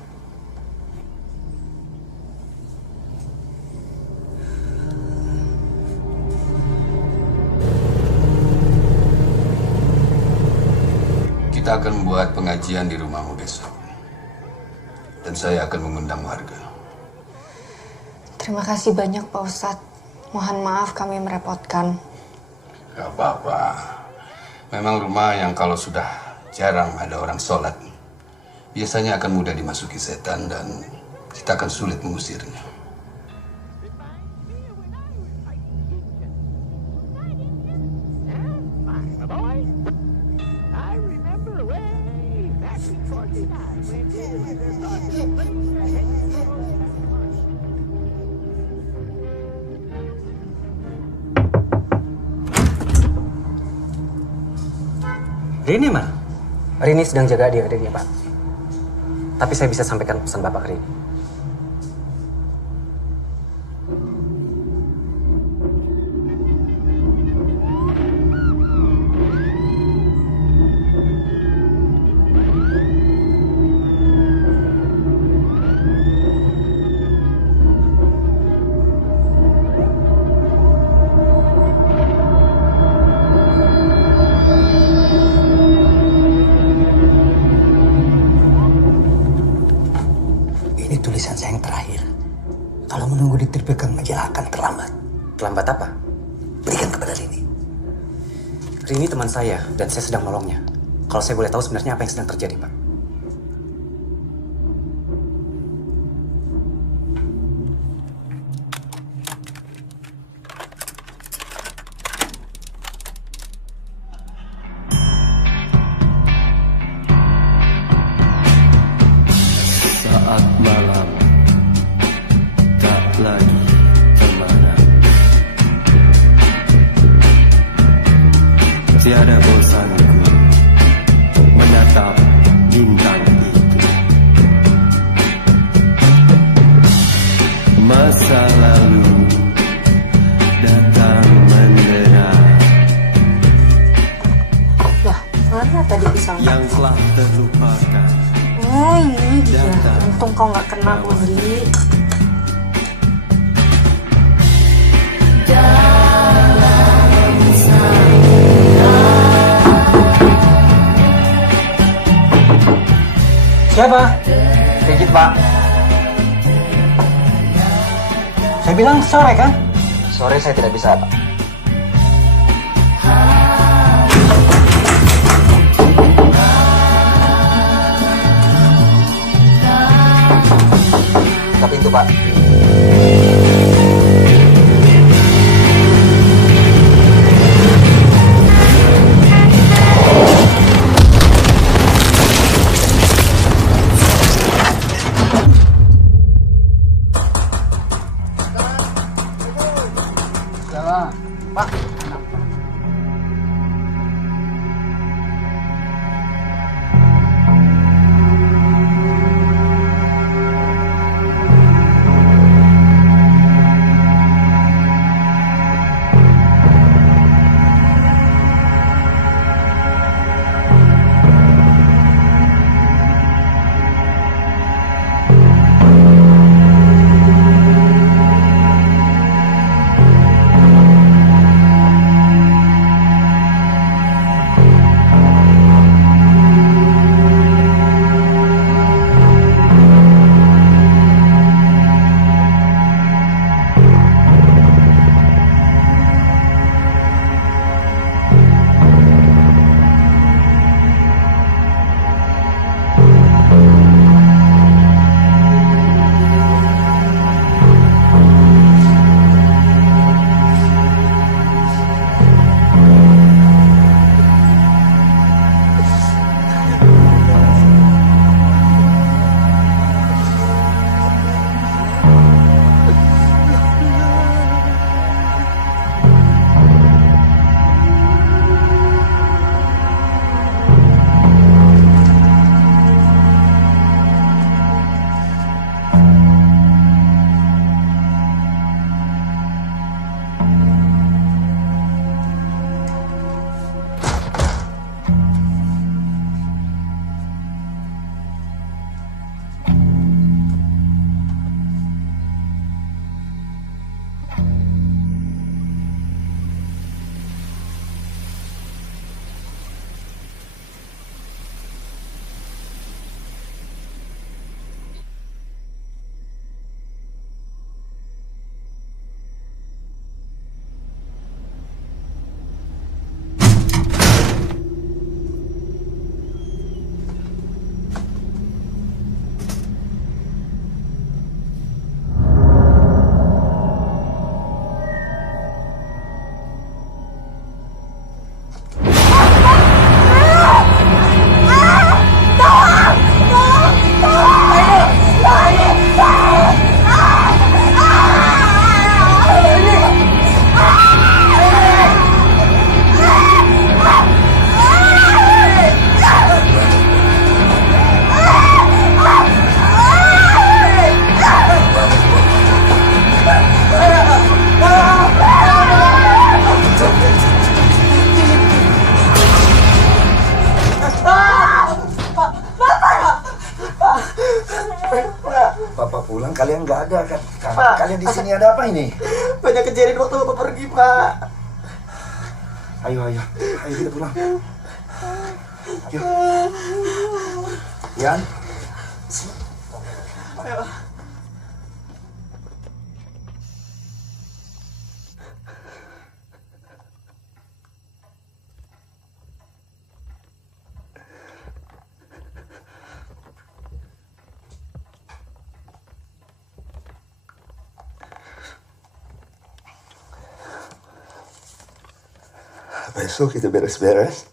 Kita akan membuat pengajian di rumahmu besok. Dan saya akan mengundang warga. Terima kasih banyak Pak Ustadz. Mohon maaf kami merepotkan. Gak apa-apa. Memang rumah yang kalau sudah jarang ada orang sholat, biasanya akan mudah dimasuki setan dan kita akan sulit mengusirnya. Rini mana? Rini sedang jaga adik-adiknya, Pak. Tapi saya bisa sampaikan pesan Bapak ke Rini. Tulisan saya yang terakhir. Kalau menunggu diterbitkan majalah akan terlambat. Terlambat apa? Berikan kepada Rini. Rini teman saya dan saya sedang menolongnya. Kalau saya boleh tahu sebenarnya apa yang sedang terjadi, Pak? Saat malam tak lagi cemara, tiada bosanku menatap bintang itu. Masa lalu datang mendera. Lah, mana tadi pisangnya? Yang telah terlupakan. Oh ini dia. Untung kau nggak kena, Budi. Siapa? Kayak gitu, Pak. Saya bilang sore kan? Sore saya tidak bisa, Pak. Buka pintu, Pak. Pak. Papa pulang, kalian nggak ada kan? Kalian di sini ada apa ini? Banyak kejadian waktu Bapak pergi, Pak. Ayo kita pulang. Yuk. Yan. Ayo. Besok kita beres-beres.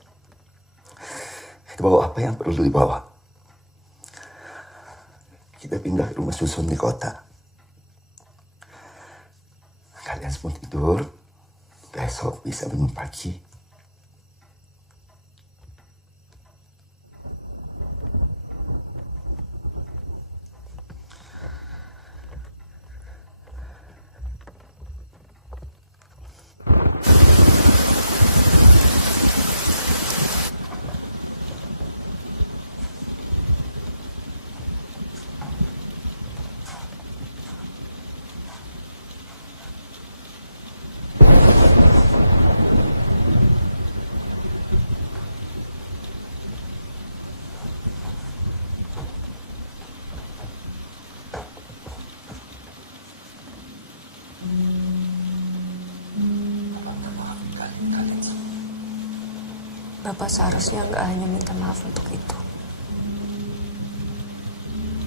Kita bawa apa yang perlu dibawa. Kita pindah ke rumah susun di kota. Kalian semua tidur. Besok bisa bangun pagi. Bapak seharusnya nggak hanya minta maaf untuk itu.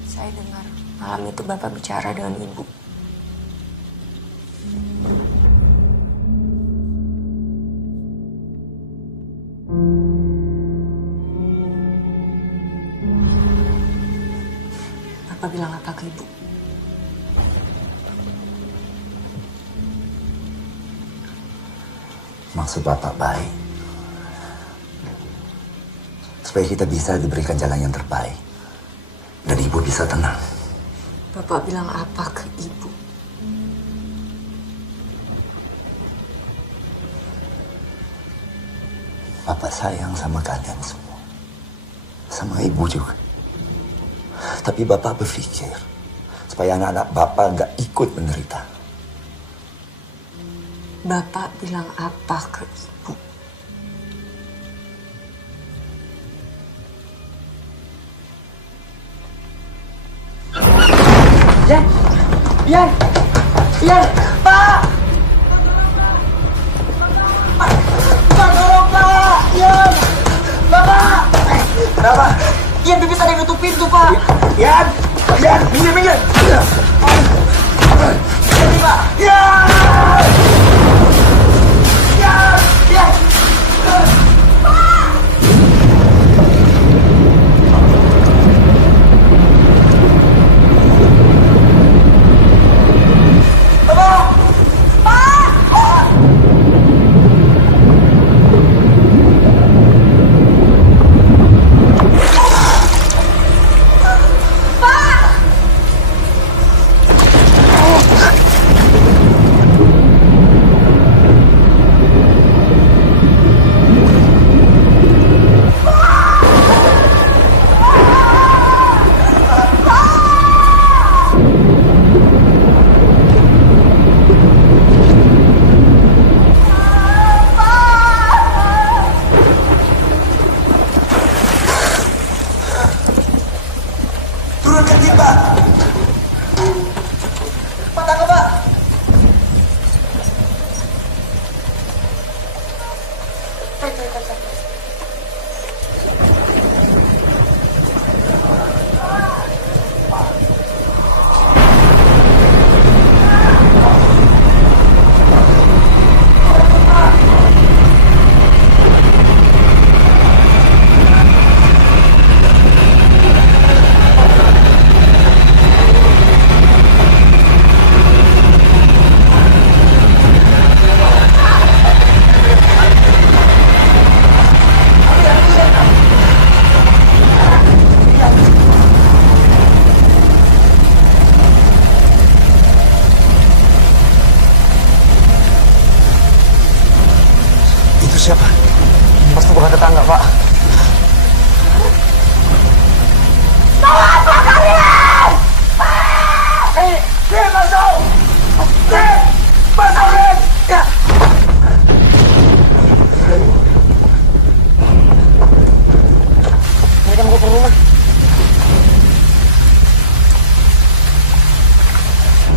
Saya dengar malam itu Bapak bicara dengan Ibu. Bapak bilang apa ke Ibu? Maksud Bapak baik. Supaya kita bisa diberikan jalan yang terbaik. Dan Ibu bisa tenang. Bapak bilang apa ke Ibu? Bapak sayang sama kalian semua. Sama Ibu juga. Tapi Bapak berpikir supaya anak-anak Bapak nggak ikut menderita. Bapak bilang apa ke Ibu? Ian, Pak! Pak, tolong Pak! Ian! Bapak! Kenapa? Ian, bibit ada yang nutup pintu, Pak! Ian! Minggir! Ini, Pak! Ian! Siapa? Pasti bukan tetangga, Pak. Tahu apa kalian? Masuk! Masuk! Ya! Mereka mau ke rumah.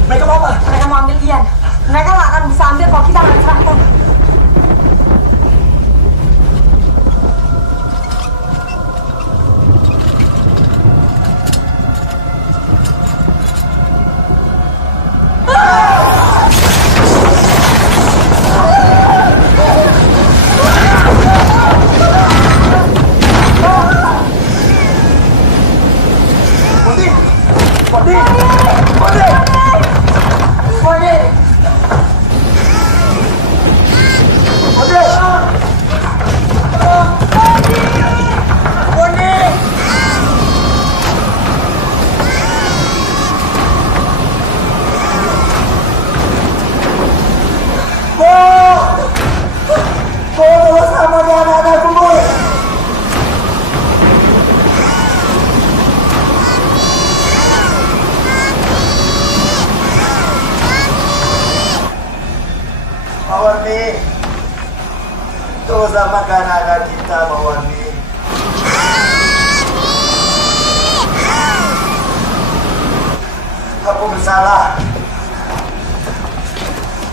Mereka mau apa? Mereka mau ambil Ian. Mereka nggak akan bisa ambil kalau kita nggak serahkan. Mawarni, tolong selamatkan anak kita, Mawarni. Aku bersalah.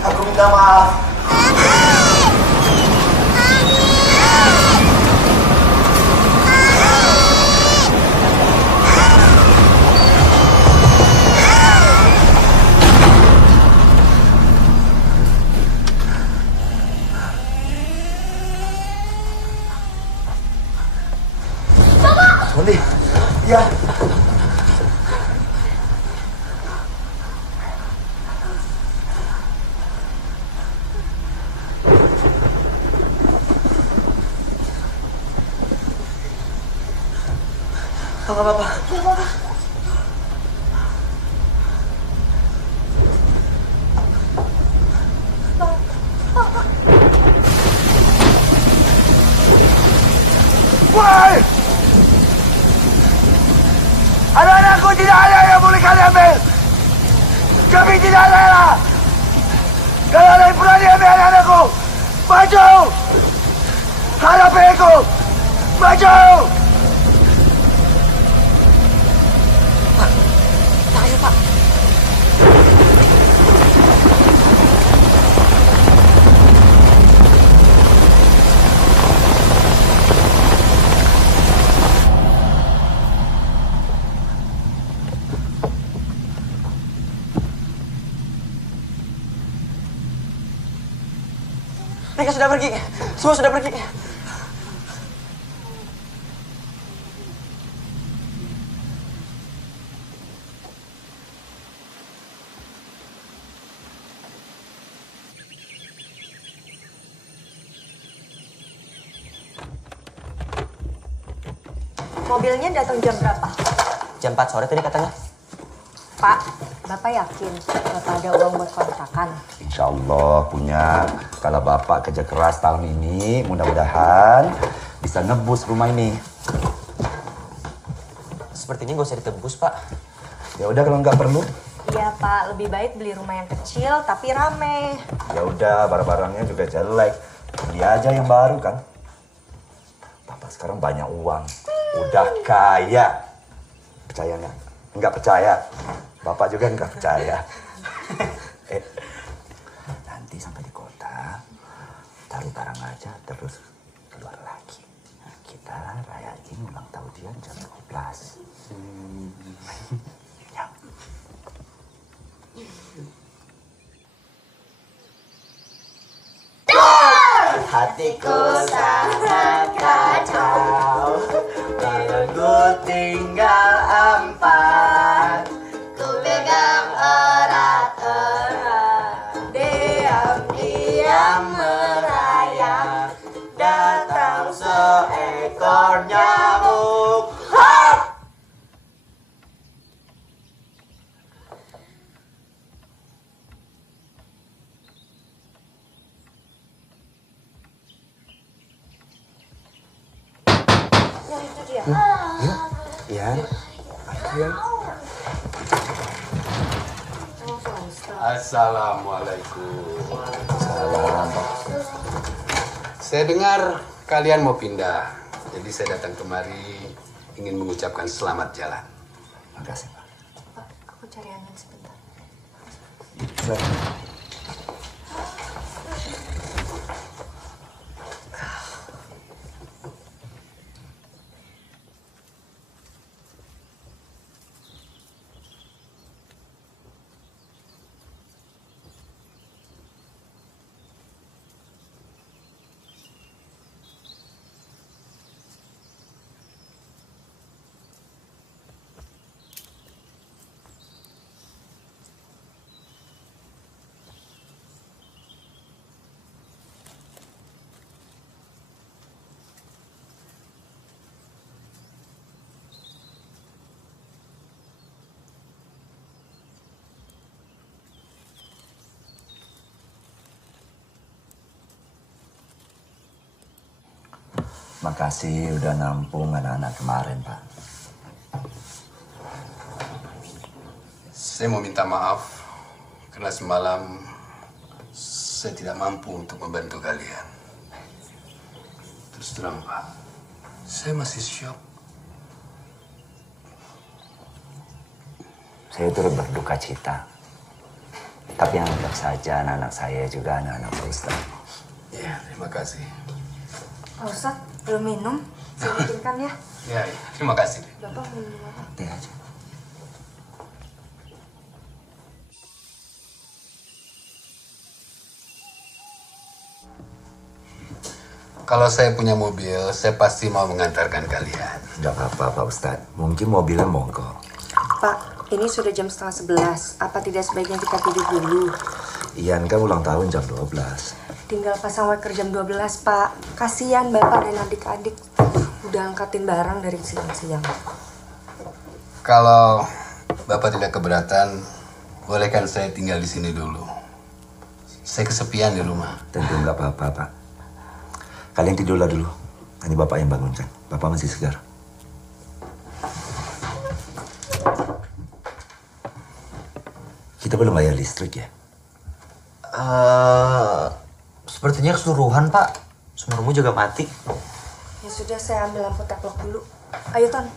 Aku minta maaf. Ya. Bapak. Woi! Anak-anakku tidak ada yang boleh kalian ambil. Kami tidak rela. Kalau ada yang berani ambil anak-anakku, maju! Hadapi aku! Maju! Ayo, Pak. Mereka sudah pergi. Semua sudah pergi. Mobilnya datang jam berapa? Jam 4 sore tadi katanya. Pak, Bapak yakin Bapak ada uang buat kontrakan? Insya Allah punya. Kalau Bapak kerja keras tahun ini, mudah-mudahan bisa nebus rumah ini. Sepertinya gak usah ditebus, Pak. Ya udah kalau nggak perlu. Iya Pak, lebih baik beli rumah yang kecil tapi rame. Ya udah, barang-barangnya juga jelek. Beli aja yang baru kan. Bapak sekarang banyak uang. Udah kaya. Percaya nggak? Nggak percaya. Bapak juga nggak percaya. Nanti sampai di kota, taruh barang aja terus keluar lagi. Nah, kita rayain ulang tahun dia jam 12. Ya. Hatiku sangat kacau, tanganku tinggal 4. Ku pegang erat-erat, diam-diam merayap, datang seekor nyamuk. Ya. Ya. Assalamualaikum. Salam. Saya dengar kalian mau pindah. Jadi saya datang kemari ingin mengucapkan selamat jalan. Makasih, Pak. Pak, aku cari angin sebentar. Makasih udah nampung anak-anak kemarin, Pak. Saya mau minta maaf karena semalam saya tidak mampu untuk membantu kalian. Terus terang, Pak, saya masih syok. Saya turut berduka cita. Tapi anggap saja anak-anak saya juga anak-anak Pak Ustadz. Ya, terima kasih. Pak Ustadz, belum minum? Saya bikinkan ya. Ya, terima kasih. Bapak mau minum apa? Teh aja. Kalau saya punya mobil, saya pasti mau mengantarkan kalian. Nggak apa-apa, Pak Ustadz. Mungkin mobilnya mogok. Pak, ini sudah jam 10:30. Apa tidak sebaiknya kita tidur dulu? Ian kan ulang tahun jam 12. Tinggal pasang waker jam 12, Pak. Kasihan Bapak dan adik-adik. Udah angkatin barang dari siang-siang. Kalau Bapak tidak keberatan, bolehkan saya tinggal di sini dulu. Saya kesepian di rumah. Tentu nggak apa-apa, Pak. Kalian tidurlah dulu. Nanti Bapak yang bangunkan. Bapak masih segar. Kita belum bayar listrik ya? Sepertinya keseluruhan, Pak. Sumbermu juga mati. Ya sudah, saya ambil lampu teplok dulu. Ayo, Ton.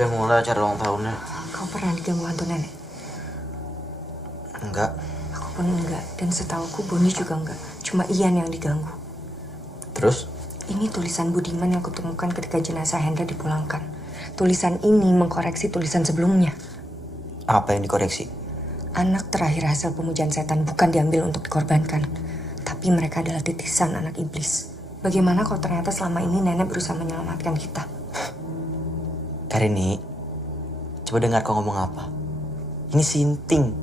Sudah mulai acara ulang tahunnya. Kau pernah diganggu hantu nenek? Enggak. Aku pun enggak. Dan setauku Boni juga enggak. Cuma Ian yang diganggu. Terus? Ini tulisan Budiman yang kutemukan ketika jenazah Hendra dipulangkan. Tulisan ini mengkoreksi tulisan sebelumnya. Apa yang dikoreksi? Anak terakhir hasil pemujaan setan bukan diambil untuk dikorbankan. Tapi mereka adalah titisan anak iblis. Bagaimana kalau ternyata selama ini nenek berusaha menyelamatkan kita? Karini, coba dengar kau ngomong apa. Ini sinting.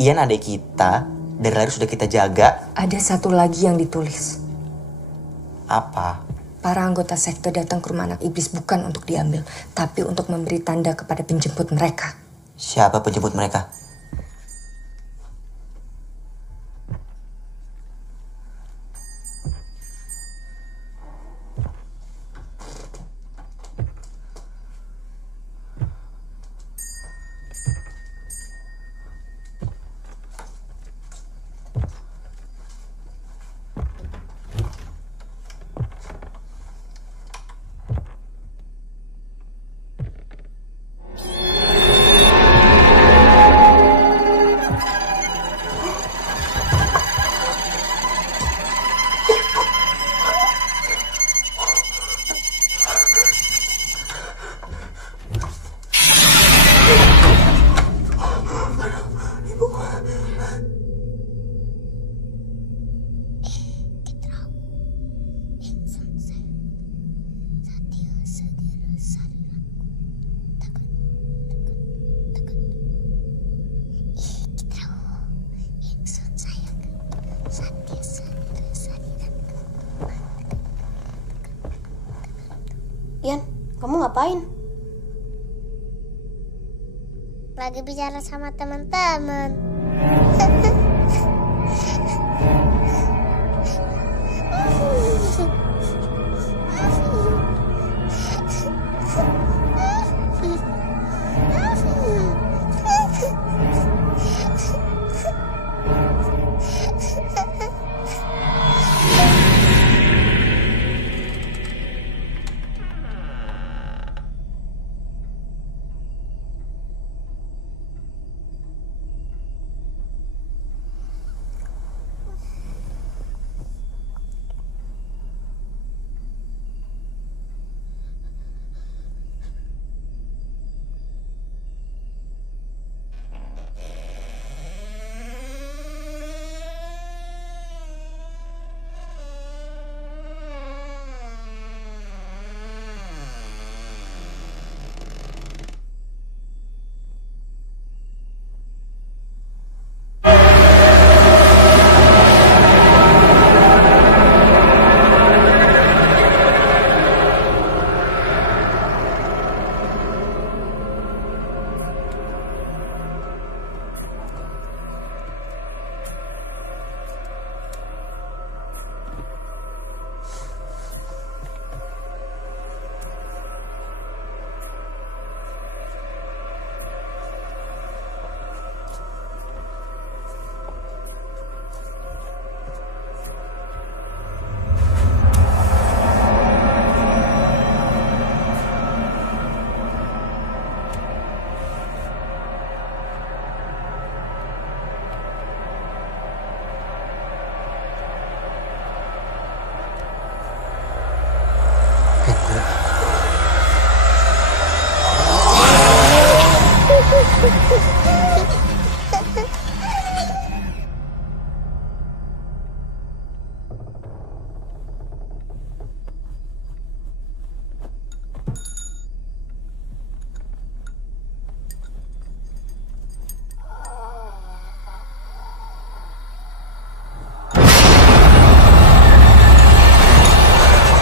Ian adik kita, dari lahir sudah kita jaga. Ada satu lagi yang ditulis. Apa? Para anggota sekte datang ke rumah anak iblis bukan untuk diambil, tapi untuk memberi tanda kepada penjemput mereka. Siapa penjemput mereka? Ian, kamu ngapain? Lagi bicara sama teman-teman.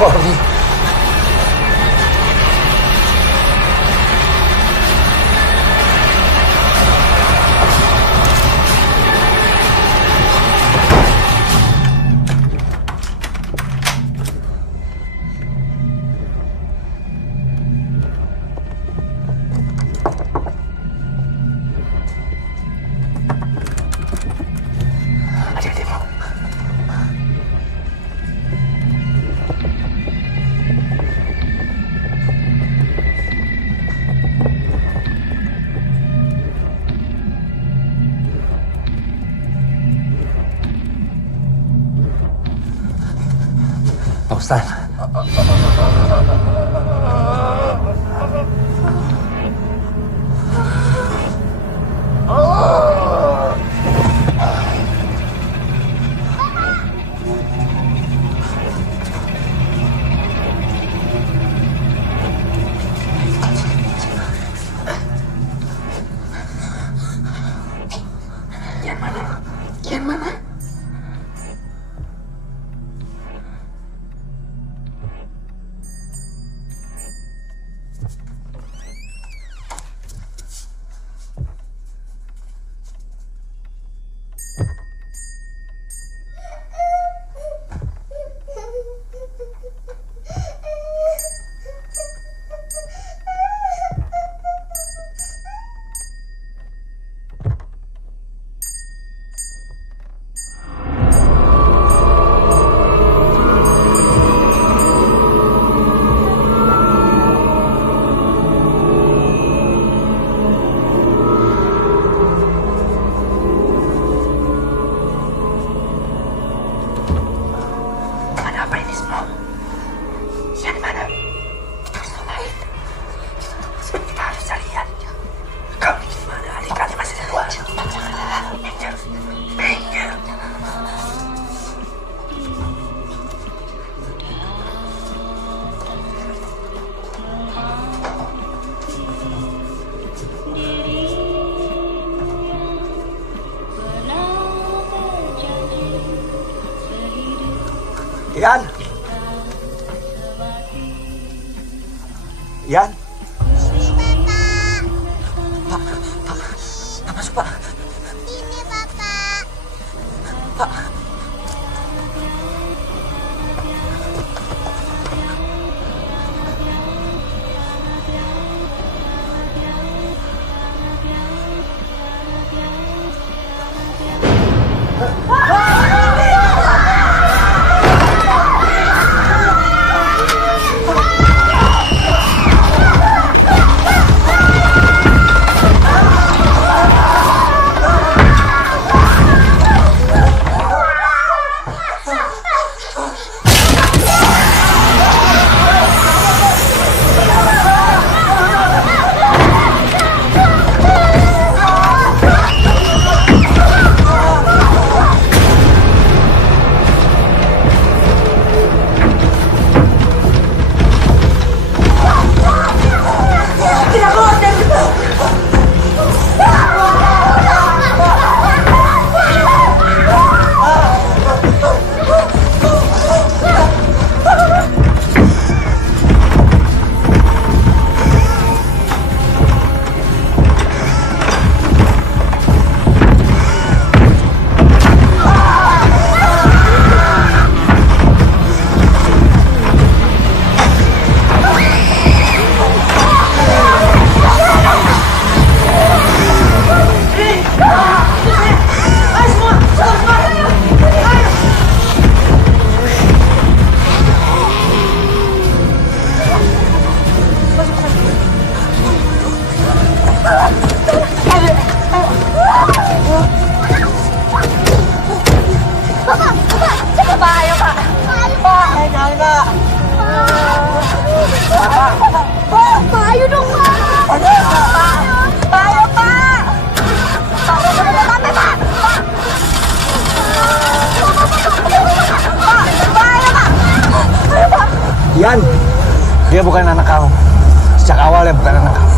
Polri. Pak Ustaz. Kian mana? Yan! Yan! Pak, masuk Pak. Ini Bapak. Pak. Yan, dia bukan anak kamu. Sejak awal dia bukan anak kamu.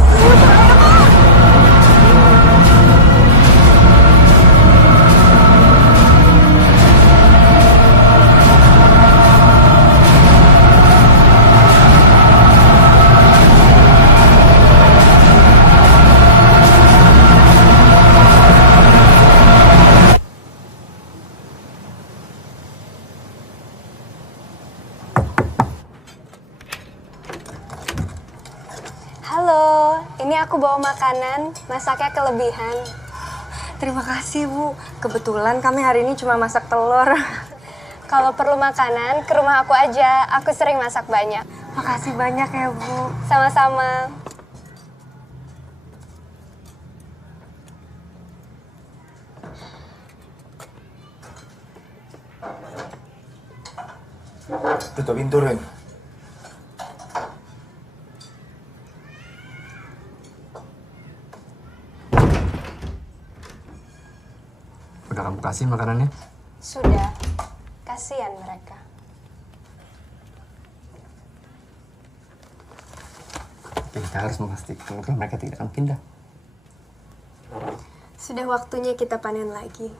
aku bawa makanan, masaknya kelebihan. Terima kasih, Bu. Kebetulan kami hari ini cuma masak telur. Kalau perlu makanan, ke rumah aku aja. Aku sering masak banyak. Makasih banyak ya, Bu. Sama-sama. Tutup pintu, Ren. Udah kamu kasih makanannya? Sudah. Kasihan mereka. Kita harus memastikan kalau mereka tidak akan pindah. Sudah waktunya kita panen lagi.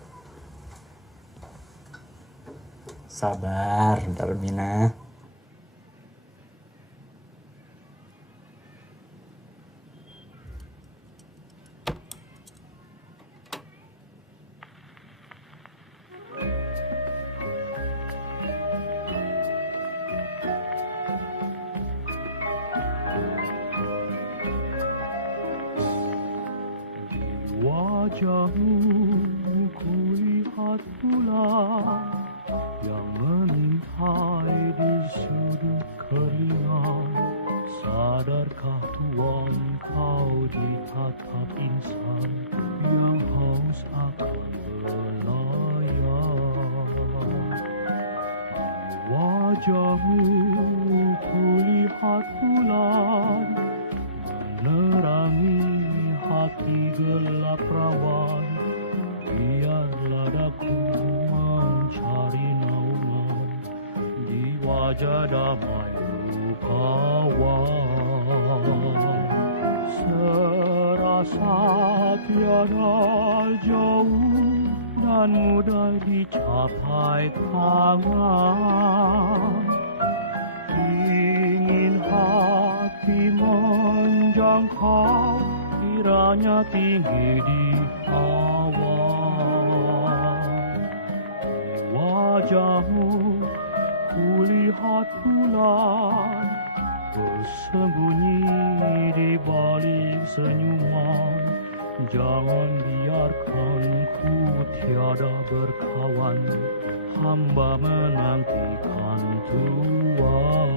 Sabar, Darmina. Wajahmu kulihat pula yang mengintai di sudut keringat. Sadarkah Tuhan kau ditatap insan yang haus akan belayar. Wajahmu kulihat bulan menerangi hati gelap rawan. Biarlah daku mencari naungan di wajah damai rupawan. Serasa tiada jauh dan mudah dicapai tangan. Ingin hati menjangkau, kiranya tinggi di awan. Wajahmu kulihat bulan bersembunyi di balik senyuman. Jangan biarkan ku tiada berkawan, hamba menantikan Tuhan.